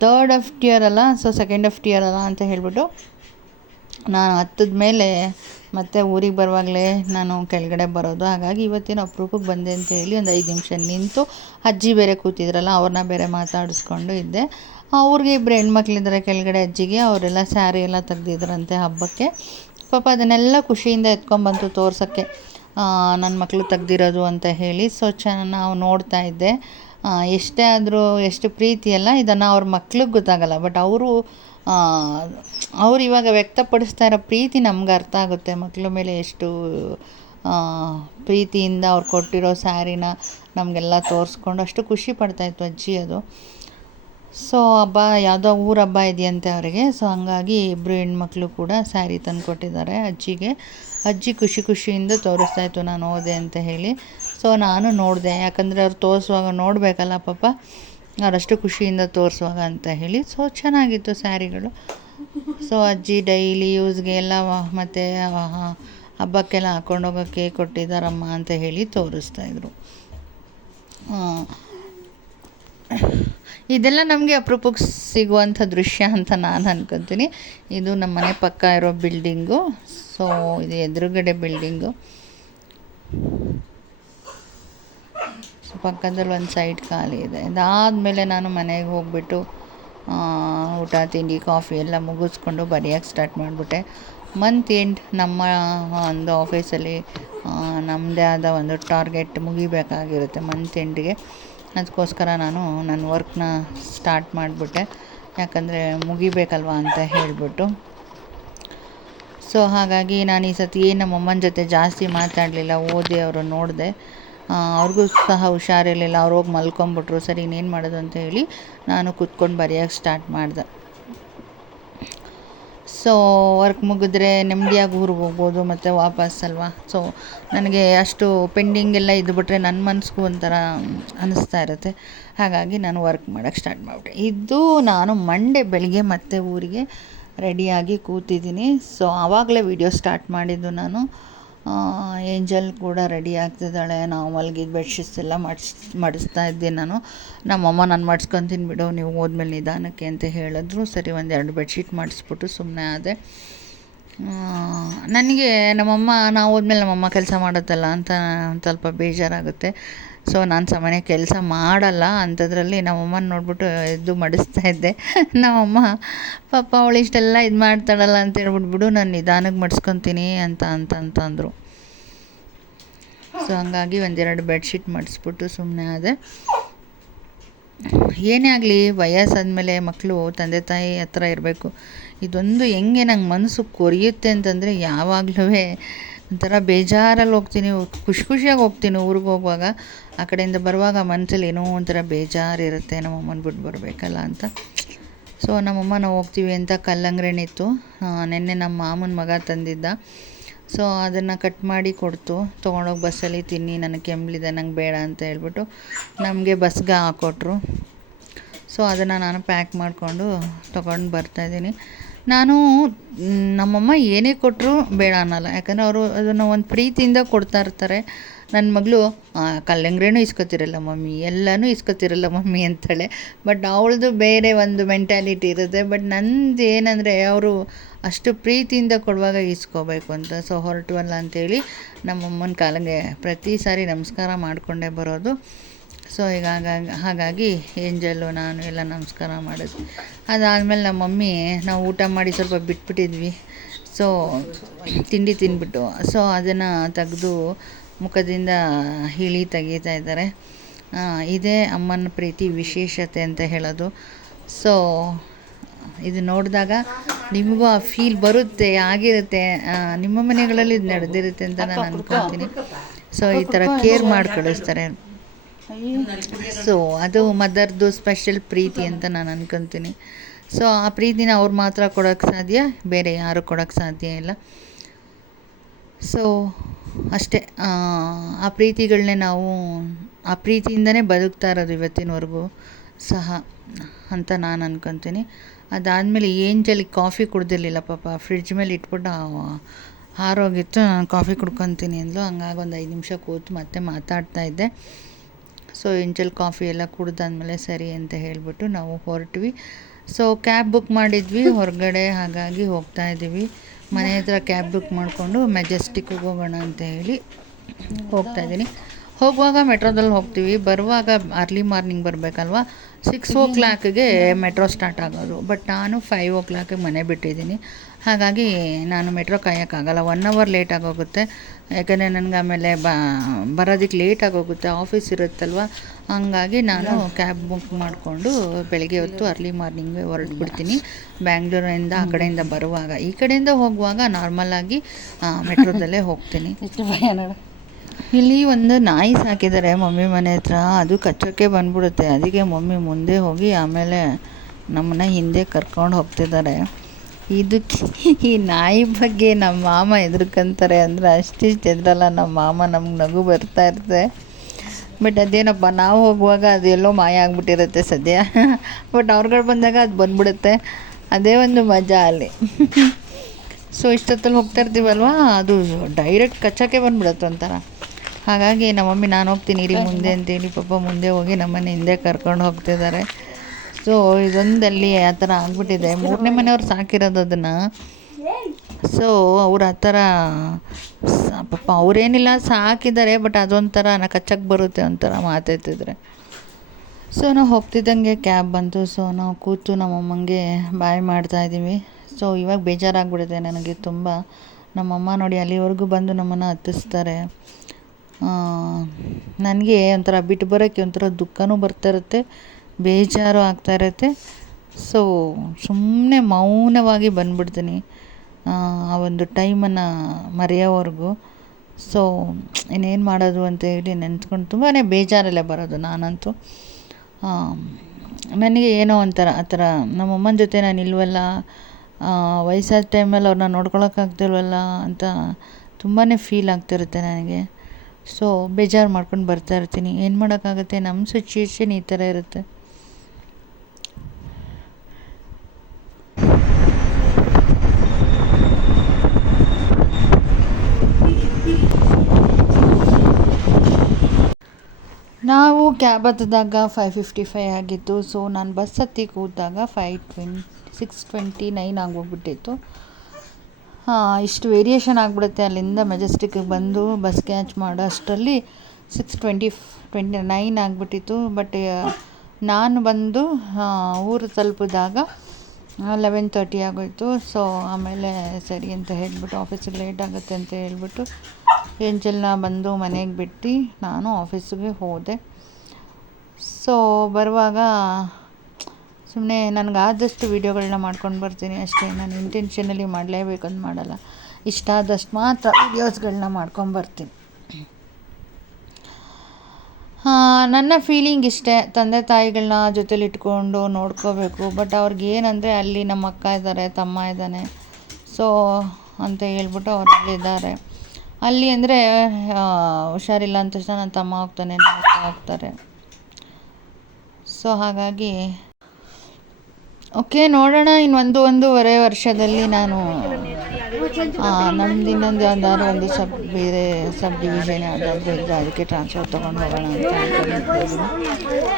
3rd FTR ಅಲ್ಲ, ಸೊ 2nd FTR ಅಲ್ಲ ಅಂತ ಹೇಳಿಬಿಟ್ಟು ನಾನು ಹತ್ತದ ಮೇಲೆ ಮತ್ತೆ ಊರಿಗೆ ಬರುವಾಗಲೇ ನಾನು ಕೆಳಗಡೆ ಬರೋದು. ಹಾಗಾಗಿ ಇವತ್ತೇನು ಅಪರೂಪಕ್ಕೆ ಬಂದೆ ಅಂತ ಹೇಳಿ ಒಂದು 5 ನಿಮಿಷ ನಿಂತು, ಅಜ್ಜಿ ಬೇರೆ ಕೂತಿದ್ರಲ್ಲ ಅವ್ರನ್ನ ಬೇರೆ ಮಾತಾಡಿಸ್ಕೊಂಡು ಇದ್ದೆ. ಅವ್ರಿಗೆ 2 ಹೆಣ್ಮಕ್ಳಿದ್ದಾರೆ ಕೆಳಗಡೆ ಅಜ್ಜಿಗೆ. ಅವರೆಲ್ಲ ಸ್ಯಾರಿ ಎಲ್ಲ ತೆಗ್ದಿದ್ರಂತೆ ಹಬ್ಬಕ್ಕೆ. ಪಾಪ ಅದನ್ನೆಲ್ಲ ಖುಷಿಯಿಂದ ಎತ್ಕೊಂಡ್ಬಂತು ತೋರ್ಸೋಕ್ಕೆ, ನನ್ನ ಮಕ್ಕಳು ತೆಗ್ದಿರೋದು ಅಂತ ಹೇಳಿ. ಸೊ ನಾವು ನೋಡ್ತಾ ಇದ್ದೆ. ಎಷ್ಟೇ ಆದರೂ ಎಷ್ಟು ಪ್ರೀತಿಯಲ್ಲ, ಇದನ್ನು ಅವ್ರ ಮಕ್ಳಿಗೆ ಗೊತ್ತಾಗಲ್ಲ. ಬಟ್ ಅವ್ರು ಇವಾಗ ವ್ಯಕ್ತಪಡಿಸ್ತಾ ಇರೋ ಪ್ರೀತಿ ನಮ್ಗೆ ಅರ್ಥ ಆಗುತ್ತೆ. ಮಕ್ಕಳ ಮೇಲೆ ಎಷ್ಟು ಪ್ರೀತಿಯಿಂದ ಅವ್ರು ಕೊಟ್ಟಿರೋ ಸ್ಯಾರಿನ ನಮಗೆಲ್ಲ ತೋರಿಸ್ಕೊಂಡು ಅಷ್ಟು ಖುಷಿ ಪಡ್ತಾಯಿತ್ತು ಅಜ್ಜಿ ಅದು. ಸೊ ಹಬ್ಬ ಯಾವುದೋ ಊರ ಹಬ್ಬ ಇದೆಯಂತೆ ಅವರಿಗೆ. ಸೊ ಹಂಗಾಗಿ 2 ಹೆಣ್ಮಕ್ಳು ಕೂಡ ಸ್ಯಾರಿ ತಂದು ಕೊಟ್ಟಿದ್ದಾರೆ ಅಜ್ಜಿಗೆ. ಅಜ್ಜಿ ಖುಷಿಯಿಂದ ತೋರಿಸ್ತಾಯಿತ್ತು ನಾನು ಹೋದೆ ಅಂತ ಹೇಳಿ. ಸೊ ನಾನು ನೋಡಿದೆ, ಯಾಕಂದರೆ ಅವ್ರು ತೋರಿಸುವಾಗ ನೋಡಬೇಕಲ್ಲ ಪಾಪ, ಅವರಷ್ಟು ಖುಷಿಯಿಂದ ತೋರಿಸುವಾಗ ಅಂತ ಹೇಳಿ. ಸೊ ಚೆನ್ನಾಗಿತ್ತು ಸ್ಯಾರಿಗಳು. ಸೊ ಅಜ್ಜಿ ಡೈಲಿ ಯೂಸ್ಗೆ ಎಲ್ಲ ಮತ್ತು ಹಬ್ಬಕ್ಕೆಲ್ಲ ಹಾಕ್ಕೊಂಡೋಗೋಕ್ಕೆ ಕೊಟ್ಟಿದ್ದಾರಮ್ಮ ಅಂತ ಹೇಳಿ ತೋರಿಸ್ತಾಯಿದ್ರು. ಇದೆಲ್ಲ ನಮಗೆ ಅಪರೂಪಕ್ಕೆ ಸಿಗುವಂಥ ದೃಶ್ಯ ಅಂತ ನಾನು ಅನ್ಕೊತೀನಿ. ಇದು ನಮ್ಮ ಮನೆ ಪಕ್ಕ ಇರೋ ಬಿಲ್ಡಿಂಗು. ಸೊ ಇದು ಎದುರುಗಡೆ ಬಿಲ್ಡಿಂಗು. ಸೊ ಪಕ್ಕದಲ್ಲಿ ಒಂದು ಸೈಡ್ ಖಾಲಿ ಇದೆ. ಇದಾದಮೇಲೆ ನಾನು ಮನೆಗೆ ಹೋಗ್ಬಿಟ್ಟು ಊಟ ತಿಂಡಿ ಕಾಫಿ ಎಲ್ಲ ಮುಗಿಸ್ಕೊಂಡು ಬರೆಯೋಕ್ಕೆ ಸ್ಟಾರ್ಟ್ ಮಾಡಿಬಿಟ್ಟೆ. ಮಂತ್ ಎಂಡ್ ನಮ್ಮ ಒಂದು ಆಫೀಸಲ್ಲಿ ನಮ್ಮದೇ ಆದ ಒಂದು ಟಾರ್ಗೆಟ್ ಮುಗಿಬೇಕಾಗಿರುತ್ತೆ ಮಂತ್ ಎಂಡ್ಗೆ. ಅದಕ್ಕೋಸ್ಕರ ನಾನು ನನ್ನ ವರ್ಕ್ನ ಸ್ಟಾರ್ಟ್ ಮಾಡಿಬಿಟ್ಟೆ, ಯಾಕಂದರೆ ಮುಗಿಬೇಕಲ್ವ ಅಂತ ಹೇಳಿಬಿಟ್ಟು. ಸೊ ಹಾಗಾಗಿ ನಾನು ಈ ಸತಿ ನಮ್ಮಮ್ಮನ ಜೊತೆ ಜಾಸ್ತಿ ಮಾತಾಡಲಿಲ್ಲ. ಓದಿ ಅವರು ನೋಡಿದೆ, ಅವ್ರಿಗೂ ಸಹ ಹುಷಾರಿರಲಿಲ್ಲ. ಅವ್ರು ಹೋಗಿ ಮಲ್ಕೊಂಬಿಟ್ರು. ಸರಿ ಇನ್ನೇನು ಮಾಡೋದು ಅಂತ ಹೇಳಿ ನಾನು ಕೂತ್ಕೊಂಡು ಬರೆಯೋಕ್ಕೆ ಸ್ಟಾರ್ಟ್ ಮಾಡಿದೆ. ಸೊ ವರ್ಕ್ ಮುಗಿದ್ರೆ ನೆಮ್ಮದಿಯಾಗಿ ಊರಿಗೆ ಹೋಗ್ಬೋದು ಮತ್ತು ವಾಪಸ್ ಅಲ್ವಾ. ಸೊ ನನಗೆ ಅಷ್ಟು ಪೆಂಡಿಂಗ್ ಎಲ್ಲ ಇದ್ದುಬಿಟ್ರೆ ನನ್ನ ಮನಸ್ಸಿಗೂ ಒಂಥರ ಅನ್ನಿಸ್ತಾ ಇರುತ್ತೆ. ಹಾಗಾಗಿ ನಾನು ವರ್ಕ್ ಮಾಡೋಕ್ಕೆ ಸ್ಟಾರ್ಟ್ ಮಾಡಿಬಿಟ್ಟೆ. ಇದು ನಾನು ಮಂಡೇ ಬೆಳಿಗ್ಗೆ ಮತ್ತೆ ಊರಿಗೆ ರೆಡಿಯಾಗಿ ಕೂತಿದ್ದೀನಿ. ಸೊ ಆವಾಗಲೇ ವಿಡಿಯೋ ಸ್ಟಾರ್ಟ್ ಮಾಡಿದ್ದು ನಾನು. ಏಂಜಲ್ ಕೂಡ ರೆಡಿ ಆಗ್ತಿದ್ದಾಳೆ. ನಾವು ಮಲಗಿದ ಬೆಡ್ಶೀಟ್ಸ್ ಎಲ್ಲ ಮಾಡಿಸ್ತಾ ಇದ್ದೆ ನಾನು. ನಮ್ಮಮ್ಮ ನಾನು ಮಾಡಿಸ್ಕೊತೀನಿ ಬಿಡು, ನೀವು ಹೋದ್ಮೇಲೆ ನಿಧಾನಕ್ಕೆ ಅಂತ ಹೇಳಿದ್ರು. ಸರಿ ಒಂದೆರಡು ಬೆಡ್ಶೀಟ್ ಮಾಡಿಸ್ಬಿಟ್ಟು ಸುಮ್ಮನೆ ಆದೆ. ನನಗೆ ನಮ್ಮಮ್ಮ ನಾವು ಹೋದ್ಮೇಲೆ ನಮ್ಮಮ್ಮ ಕೆಲಸ ಮಾಡುತ್ತಲ್ಲ ಅಂತ ಒಂದು ಸ್ವಲ್ಪ ಬೇಜಾರಾಗುತ್ತೆ. ಸೊ ನಾನು ಸಾಮಾನ್ಯ ಕೆಲಸ ಮಾಡಲ್ಲ ಅಂಥದ್ರಲ್ಲಿ ನಮ್ಮಮ್ಮನ ನೋಡ್ಬಿಟ್ಟು ಎದ್ದು ಮಾಡಿಸ್ತಾ ಇದ್ದೆ. ನಮ್ಮಮ್ಮ ಪಾಪ ಅವಳು ಇಷ್ಟೆಲ್ಲ ಇದು ಮಾಡ್ತಾಳಲ್ಲ ಅಂತ ಹೇಳ್ಬಿಟ್ಬಿಡು, ನಾನು ನಿಧಾನಕ್ಕೆ ಮಾಡಿಸ್ಕೊತೀನಿ ಅಂತಂದರು. ಸೊ ಹಂಗಾಗಿ ಒಂದೆರಡು ಬೆಡ್ಶೀಟ್ ಮಾಡಿಸ್ಬಿಟ್ಟು ಸುಮ್ಮನೆ ಆದೆ. ಏನೇ ಆಗಲಿ ವಯಸ್ಸಾದಮೇಲೆ ಮಕ್ಕಳು ತಂದೆ ತಾಯಿ ಹತ್ರ ಇರಬೇಕು. ಇದೊಂದು ಹೆಂಗೆ ನಂಗೆ ಮನಸ್ಸು ಕೊರಿಯುತ್ತೆ ಅಂತಂದರೆ, ಯಾವಾಗಲೂ ಒಂಥರ ಬೇಜಾರಲ್ಲಿ ಹೋಗ್ತೀನಿ, ಖುಷಿಯಾಗಿ ಹೋಗ್ತೀನಿ ಊರಿಗೆ ಹೋಗುವಾಗ. ಆ ಕಡೆಯಿಂದ ಬರುವಾಗ ಮನಸ್ಸಲ್ಲಿ ಏನೋ ಒಂಥರ ಬೇಜಾರಿರುತ್ತೆ, ನಮ್ಮಮ್ಮನ ಬಿಟ್ಟು ಬರಬೇಕಲ್ಲ ಅಂತ. ಸೊ ನಮ್ಮಮ್ಮ ನಾವು ಹೋಗ್ತೀವಿ ಅಂತ ಕಲ್ಲಂಗಡಿ ಇತ್ತು, ನೆನ್ನೆ ನಮ್ಮ ಮಾಮನ ಮಗ ತಂದಿದ್ದ. ಸೊ ಅದನ್ನು ಕಟ್ ಮಾಡಿ ಕೊಡ್ತು, ತೊಗೊಂಡೋಗಿ ಬಸ್ಸಲ್ಲಿ ತಿನ್ನಿ, ನನಗೆ ಕೆಮ್ಮಲಿದೆ, ನಂಗೆ ಬೇಡ ಅಂತ ಹೇಳ್ಬಿಟ್ಟು ನಮಗೆ ಬಸ್ಗೆ ಹಾಕ್ಕೊಟ್ರು. ಸೊ ಅದನ್ನು ನಾನು ಪ್ಯಾಕ್ ಮಾಡಿಕೊಂಡು ತೊಗೊಂಡು ಬರ್ತಾಯಿದ್ದೀನಿ. ನಾನು ನಮ್ಮಮ್ಮ ಏನೇ ಕೊಟ್ಟರು ಬೇಡ ಅನ್ನಲ್ಲ, ಯಾಕಂದರೆ ಅವರು ಅದನ್ನು ಒಂದು ಪ್ರೀತಿಯಿಂದ ಕೊಡ್ತಾ ಇರ್ತಾರೆ. ನನ್ನ ಮಗಳು ಕಲ್ಲಂಗಡಿನೂ ಇಸ್ಕೊತಿರಲ್ಲ ಮಮ್ಮಿ, ಎಲ್ಲನೂ ಇಸ್ಕೊತಿರಲ್ಲ ಮಮ್ಮಿ ಅಂತಾಳೆ. ಬಟ್ ಅವಳದು ಬೇರೆ ಒಂದು ಮೆಂಟ್ಯಾಲಿಟಿ ಇರುತ್ತೆ. ಬಟ್ ನಂದು ಏನಂದರೆ ಅವರು ಅಷ್ಟು ಪ್ರೀತಿಯಿಂದ ಕೊಡುವಾಗ ಇಸ್ಕೋಬೇಕು ಅಂತ. ಸೊ ಹೊರಟುವಲ್ಲ ಅಂಥೇಳಿ ನಮ್ಮಮ್ಮನ ಕಾಲಿಗೆ ಪ್ರತಿ ಸಾರಿ ನಮಸ್ಕಾರ ಮಾಡಿಕೊಂಡೇ ಬರೋದು. ಸೊ ಈಗ ಹಾಗಾಗಿ ಏಂಜಲ್ಲು ನಾನು ಎಲ್ಲ ನಮಸ್ಕಾರ ಮಾಡಿದ್ವಿ. ಅದಾದಮೇಲೆ ನಮ್ಮ ಮಮ್ಮಿ ನಾವು ಊಟ ಮಾಡಿ ಸ್ವಲ್ಪ ಬಿಟ್ಬಿಟ್ಟಿದ್ವಿ. ಸೊ ತಿಂಡಿ ತಿಂದ್ಬಿಟ್ಟು ಸೊ ಅದನ್ನು ತೆಗೆದು ಮುಖದಿಂದ ಇಳಿ ತೆಗೀತಾ ಇದ್ದಾರೆ. ಇದೇ ಅಮ್ಮನ ಪ್ರೀತಿ ವಿಶೇಷತೆ ಅಂತ ಹೇಳೋದು. ಸೊ ಇದು ನೋಡಿದಾಗ ನಿಮಗೂ ಆ ಫೀಲ್ ಬರುತ್ತೆ, ಆಗಿರುತ್ತೆ. ನಿಮ್ಮ ಮನೆಗಳಲ್ಲಿ ಇದು ನಡೆದಿರುತ್ತೆ ಅಂತ ನಾನು ಅಂದ್ಕೊತೀನಿ. ಸೊ ಈ ಥರ ಕೇರ್ ಮಾಡಿ ಕಳಿಸ್ತಾರೆ. ಸೊ ಅದು ಮದರ್ದು ಸ್ಪೆಷಲ್ ಪ್ರೀತಿ ಅಂತ ನಾನು ಅನ್ಕೊತೀನಿ. ಸೊ ಆ ಪ್ರೀತಿನ ಅವ್ರು ಮಾತ್ರ ಕೊಡೋಕ್ಕೆ ಸಾಧ್ಯ, ಬೇರೆ ಯಾರು ಕೊಡೋಕ್ಕೆ ಸಾಧ್ಯ ಇಲ್ಲ. ಸೊ ಅಷ್ಟೇ, ಆ ಪ್ರೀತಿಗಳನ್ನೇ ನಾವು ಆ ಪ್ರೀತಿಯಿಂದನೇ ಬದುಕ್ತಾ ಇರೋದು ಇವತ್ತಿನವರೆಗೂ ಸಹ ಅಂತ ನಾನು ಅನ್ಕೊತೀನಿ. ಅದಾದಮೇಲೆ ಏಂಜಲಿಗೆ ಕಾಫಿ ಕುಡ್ದಿರಲಿಲ್ಲ ಪಾಪ, ಫ್ರಿಡ್ಜ್ ಮೇಲೆ ಇಟ್ಬಿಟ್ಟು ಹಾರೋಗಿತ್ತು. ನಾನು ಕಾಫಿ ಕುಡ್ಕೊತೀನಿ ಅಂದ್ಲು. ಹಂಗಾಗಿ ಒಂದು 5 ನಿಮಿಷ ಕೂತು ಮತ್ತೆ ಮಾತಾಡ್ತಾಯಿದ್ದೆ. ಸೊ ಏಂಜಲ್ ಕಾಫಿ ಎಲ್ಲ ಕುಡ್ದಾದ್ಮೇಲೆ ಸರಿ ಅಂತ ಹೇಳಿಬಿಟ್ಟು ನಾವು ಹೊರಟ್ವಿ. ಸೊ ಕ್ಯಾಬ್ ಬುಕ್ ಮಾಡಿದ್ವಿ ಹೊರಗಡೆ, ಹಾಗಾಗಿ ಹೋಗ್ತಾಯಿದ್ದೀವಿ. ಮನೆ ಹತ್ರ ಕ್ಯಾಬ್ ಬುಕ್ ಮಾಡಿಕೊಂಡು ಮೆಜೆಸ್ಟಿಕ್ಕಿಗೆ ಹೋಗೋಣ ಅಂತ ಹೇಳಿ ಹೋಗ್ತಾಯಿದ್ದೀನಿ. ಹೋಗುವಾಗ ಮೆಟ್ರೋದಲ್ಲಿ ಹೋಗ್ತೀವಿ, ಬರುವಾಗ ಅರ್ಲಿ ಮಾರ್ನಿಂಗ್ ಬರಬೇಕಲ್ವ, 6 o'clockಗೆ ಮೆಟ್ರೋ ಸ್ಟಾರ್ಟ್ ಆಗೋದು. ಬಟ್ ನಾನು 5 o'clockಗೆ ಮನೆ ಬಿಟ್ಟಿದ್ದೀನಿ. ಹಾಗಾಗಿ ನಾನು ಮೆಟ್ರೋ ಕಾಯೋಕ್ಕಾಗಲ್ಲ, 1 hour ಲೇಟ್ ಆಗೋಗುತ್ತೆ. ಯಾಕಂದರೆ ನನಗೆ ಆಮೇಲೆ ಬರೋದಕ್ಕೆ ಲೇಟ್ ಆಗೋಗುತ್ತೆ, ಆಫೀಸ್ ಇರುತ್ತಲ್ವ. ಹಂಗಾಗಿ ನಾನು ಕ್ಯಾಬ್ ಬುಕ್ ಮಾಡಿಕೊಂಡು ಬೆಳಗ್ಗೆ ಹೊತ್ತು ಅರ್ಲಿ ಮಾರ್ನಿಂಗ್ ಹೊರಟ್ಬಿಡ್ತೀನಿ. ಬ್ಯಾಂಗ್ಳೂರಿಂದ ಆ ಕಡೆಯಿಂದ ಬರುವಾಗ, ಈ ಕಡೆಯಿಂದ ಹೋಗುವಾಗ ನಾರ್ಮಲಾಗಿ ಮೆಟ್ರೋದಲ್ಲೇ ಹೋಗ್ತೀನಿ. ಇಲ್ಲಿ ಒಂದು ನಾಯಿ ಸಾಕಿದ್ದಾರೆ ಮಮ್ಮಿ ಮನೆ ಹತ್ರ, ಅದು ಕಚ್ಚೋಕ್ಕೆ ಬಂದ್ಬಿಡುತ್ತೆ. ಅದಕ್ಕೆ ಮಮ್ಮಿ ಮುಂದೆ ಹೋಗಿ ಆಮೇಲೆ ನಮ್ಮನ್ನ ಹಿಂದೆ ಕರ್ಕೊಂಡು ಹೋಗ್ತಿದ್ದಾರೆ. ಇದಕ್ಕೆ ಈ ನಾಯಿ ಬಗ್ಗೆ ನಮ್ಮ ಮಾಮ ಹೆದರ್ಕೊಂತಾರೆ ಅಂದರೆ ಅಷ್ಟಿಷ್ಟು ಹೆದರಲ್ಲ ನಮ್ಮ ಮಾಮ. ನಮ್ಗೆ ನಗು ಬರ್ತಾ ಇರುತ್ತೆ. ಬಟ್ ಅದೇನಪ್ಪ ನಾವು ಹೋಗುವಾಗ ಅದು ಎಲ್ಲೋ ಮಾಯ ಆಗಿಬಿಟ್ಟಿರುತ್ತೆ ಸದ್ಯ. ಬಟ್ ಅವ್ರುಗಳು ಬಂದಾಗ ಅದು ಬಂದ್ಬಿಡುತ್ತೆ, ಅದೇ ಒಂದು ಮಜಾ ಅಲ್ಲಿ. ಸೊ ಇಷ್ಟೊತ್ತಲ್ಲಿ ಹೋಗ್ತಾ ಇರ್ತೀವಲ್ವ, ಅದು ಡೈರೆಕ್ಟ್ ಕಚ್ಚಕ್ಕೆ ಬಂದ್ಬಿಡುತ್ತೆ ಒಂಥರ. ಹಾಗಾಗಿ ನಮ್ಮ ಮಮ್ಮಿ ನಾನು ಹೋಗ್ತೀನಿ ಇರಿ ಮುಂದೆ ಅಂತೇಳಿ ಪಾಪ ಮುಂದೆ ಹೋಗಿ ನಮ್ಮನೆ ಹಿಂದೆ ಕರ್ಕೊಂಡು ಹೋಗ್ತಿದ್ದಾರೆ. ಸೊ ಇದೊಂದಲ್ಲಿ ಆ ಥರ ಆಗ್ಬಿಟ್ಟಿದೆ. 3ನೇ ಮನೆಯವ್ರು ಸಾಕಿರೋದು ಅದನ್ನು. ಸೊ ಅವ್ರು ಆ ಥರ ಪಾಪ ಅವರೇನಿಲ್ಲ ಸಾಕಿದ್ದಾರೆ, ಬಟ್ ಅದೊಂಥರ ಕಚ್ಚಕ್ಕೆ ಬರುತ್ತೆ ಒಂಥರ ಮಾತಾಡ್ತಿದ್ರೆ. ಸೊ ನಾವು ಹೋಗ್ತಿದ್ದಂಗೆ ಕ್ಯಾಬ್ ಬಂತು. ಸೊ ನಾವು ಕೂತು ನಮ್ಮಮ್ಮಂಗೆ ಬಾಯ್ ಮಾಡ್ತಾಯಿದ್ದೀವಿ. ಸೊ ಇವಾಗ ಬೇಜಾರಾಗ್ಬಿಡುತ್ತೆ ನನಗೆ ತುಂಬ. ನಮ್ಮಮ್ಮ ನೋಡಿ ಅಲ್ಲಿವರೆಗೂ ಬಂದು ನಮ್ಮನ್ನು ಹತ್ತಿಸ್ತಾರೆ. ನನಗೆ ಒಂಥರ ಬಿಟ್ಟು ಬರೋಕ್ಕೆ ಒಂಥರ ದುಃಖನೂ ಬರ್ತಾಯಿರುತ್ತೆ, ಬೇಜಾರು ಆಗ್ತಾಯಿರುತ್ತೆ. ಸೊ ಸುಮ್ಮನೆ ಮೌನವಾಗಿ ಬಂದ್ಬಿಡ್ತೀನಿ ಆ ಒಂದು ಟೈಮನ್ನು ಮರೆಯೋವರೆಗೂ. ಸೊ ಇನ್ನೇನು ಮಾಡೋದು ಅಂತ ಹೇಳಿ ನೆನೆಸ್ಕೊಂಡು ತುಂಬಾ ಬೇಜಾರಲ್ಲೇ ಬರೋದು ನಾನಂತೂ. ನನಗೆ ಏನೋ ಒಂಥರ ಆ ಥರ ನಮ್ಮಮ್ಮನ ಜೊತೆ ನಾನು ಇಲ್ವಲ್ಲ, ವಯಸ್ಸಾದ ಟೈಮಲ್ಲಿ ಅವ್ರನ್ನ ನೋಡ್ಕೊಳಕ್ಕಾಗ್ತಿಲ್ವಲ್ಲ ಅಂತ ತುಂಬಾ ಫೀಲ್ ಆಗ್ತಿರುತ್ತೆ ನನಗೆ. ಸೊ ಬೇಜಾರು ಮಾಡ್ಕೊಂಡು ಬರ್ತಾಯಿರ್ತೀನಿ. ಏನು ಮಾಡೋಕ್ಕಾಗುತ್ತೆ, ನಮ್ಮ ಸಿಚುಯೇಷನ್ ಈ ಥರ ಇರುತ್ತೆ. ನಾವು ಕ್ಯಾಬ್ ಹತ್ತಿದಾಗ 5:55 ಆಗಿತ್ತು. ಸೊ ನಾನು ಬಸ್ ಹತ್ತಿ ಕೂತಾಗ 6:29 ಆಗೋಗ್ಬಿಟ್ಟಿತ್ತು. ಇಷ್ಟು ವೇರಿಯೇಷನ್ ಆಗಿಬಿಡುತ್ತೆ. ಅಲ್ಲಿಂದ ಮೆಜೆಸ್ಟಿಕ್ಗೆ ಬಂದು ಬಸ್ ಕ್ಯಾಚ್ ಮಾಡೋ ಅಷ್ಟರಲ್ಲಿ 6:29 ಆಗಿಬಿಟ್ಟಿತ್ತು. ಬಟ್ ನಾನು ಬಂದು ಊರು ತಲುಪಿದಾಗ 11:30 ಆಗೋಯಿತು. ಸೊ ಆಮೇಲೆ ಸರಿ ಅಂತ ಹೇಳಿಬಿಟ್ಟು ಆಫೀಸಿಗೆ ಲೇಟ್ ಆಗುತ್ತೆ ಅಂತ ಹೇಳ್ಬಿಟ್ಟು ಏಂಜಲ್ನ ಬಂದು ಮನೆಗೆ ಬಿಟ್ಟು ನಾನು ಆಫೀಸಿಗೆ ಹೋದೆ. ಸೊ ಬರುವಾಗ ಸುಮ್ಮನೆ ನನಗಾದಷ್ಟು ವೀಡಿಯೋಗಳನ್ನ ಮಾಡ್ಕೊಂಡು ಬರ್ತೀನಿ ಅಷ್ಟೇ. ನಾನು ಇಂಟೆನ್ಷನಲ್ಲಿ ಮಾಡಲೇಬೇಕಂತ ಮಾಡಲ್ಲ, ಇಷ್ಟ ಆದಷ್ಟು ಮಾತ್ರ ವೀಡಿಯೋಸ್ಗಳನ್ನ ಮಾಡ್ಕೊಂಬರ್ತೀನಿ. ನನ್ನ ಫೀಲಿಂಗ್ ಇಷ್ಟೇ, ತಂದೆ ತಾಯಿಗಳನ್ನ ಜೊತೆಲಿಟ್ಕೊಂಡು ನೋಡ್ಕೋಬೇಕು. ಬಟ್ ಅವ್ರಿಗೆ ಏನಂದರೆ ಅಲ್ಲಿ ನಮ್ಮ ಅಕ್ಕ ಇದ್ದಾರೆ, ತಮ್ಮ ಇದ್ದಾನೆ, ಸೊ ಅಂತ ಹೇಳ್ಬಿಟ್ಟು ಅವ್ರು ಅಲ್ಲಿದ್ದಾರೆ. ಅಲ್ಲಿ ಅಂದರೆ ಹುಷಾರಿಲ್ಲ ಅಂದ ತಕ್ಷಣ ನನ್ನ ತಮ್ಮ ಹೋಗ್ತಾನೆ, ನಮ್ಮ ಅಕ್ಕ ಹೋಗ್ತಾರೆ. ಸೊ ಹಾಗಾಗಿ ಓಕೆ ನೋಡೋಣ. ಇನ್ನು ಒಂದೂವರೆ ವರ್ಷದಲ್ಲಿ ನಾನು ನಮ್ದು ಇನ್ನೊಂದು ಯಾವ್ದಾದ್ರು ಒಂದು ಬೇರೆ ಸಬ್ ಡಿವಿಷನ್ ಯಾವುದಾದ್ರೂ ಇದ್ದರೆ ಅದಕ್ಕೆ ಟ್ರಾನ್ಸ್ಫರ್ ತೊಗೊಂಡು ಹೋಗೋಣ ಅಂತ ಅಂದ್ಕೊಂಡಿದ್ದೀನಿ.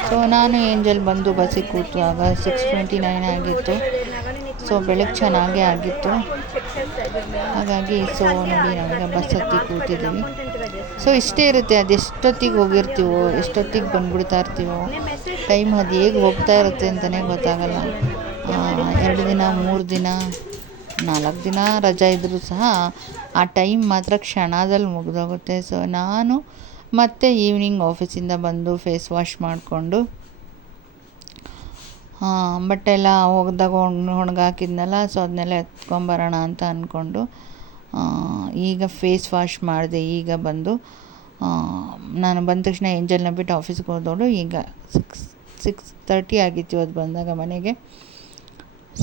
ಸೊ ನಾನು ಏಂಜಲ್ ಬಂದು ಬಸ್ಸಿಗೆ ಕೂತಾಗ 6:29 ಆಗಿತ್ತು. ಸೊ ಬೆಳಗ್ಗೆ ಚೆನ್ನಾಗೇ ಆಗಿತ್ತು. ಹಾಗಾಗಿ ಸೊ ನೋಡಿ ನಾವೀಗ ಬಸ್ ಹತ್ತಿ ಕೂತಿದ್ದೀವಿ. ಸೊ ಇಷ್ಟೇ ಇರುತ್ತೆ, ಅದೆಷ್ಟೊತ್ತಿಗೆ ಹೋಗಿರ್ತೀವೋ ಎಷ್ಟೊತ್ತಿಗೆ ಬಂದ್ಬಿಡ್ತಾ ಇರ್ತೀವೋ, ಟೈಮ್ ಅದು ಹೇಗೆ ಹೋಗ್ತಾ ಇರುತ್ತೆ ಅಂತಲೇ ಗೊತ್ತಾಗಲ್ಲ. 2 ದಿನ 3 ದಿನ 4 ದಿನ ರಜೆ ಇದ್ದರೂ ಸಹ ಆ ಟೈಮ್ ಮಾತ್ರ ಕ್ಷಣದಲ್ಲಿ ಮುಗಿದೋಗುತ್ತೆ. ಸೊ ನಾನು ಮತ್ತೆ ಈವ್ನಿಂಗ್ ಆಫೀಸಿಂದ ಬಂದು ಫೇಸ್ ವಾಶ್ ಮಾಡಿಕೊಂಡು ಬಟ್ಟೆ ಎಲ್ಲ ಹೋಗ್ದಾಗ ಒಣಗಾಕಿದ್ನಲ್ಲ, ಸೊ ಅದನ್ನೆಲ್ಲ ಎತ್ಕೊಂಬರೋಣ ಅಂತ ಅಂದ್ಕೊಂಡು ಈಗ ಫೇಸ್ ವಾಶ್ ಮಾಡಿದೆ. ಈಗ ಬಂದು ನಾನು ಬಂದ ತಕ್ಷಣ ಏಂಜಲ್ನ ಬಿಟ್ಟು ಆಫೀಸ್ಗೆ ಹೋದವಳು. ಈಗ 6:30 ಆಗಿತ್ತು ಇವತ್ತು ಬಂದಾಗ ಮನೆಗೆ.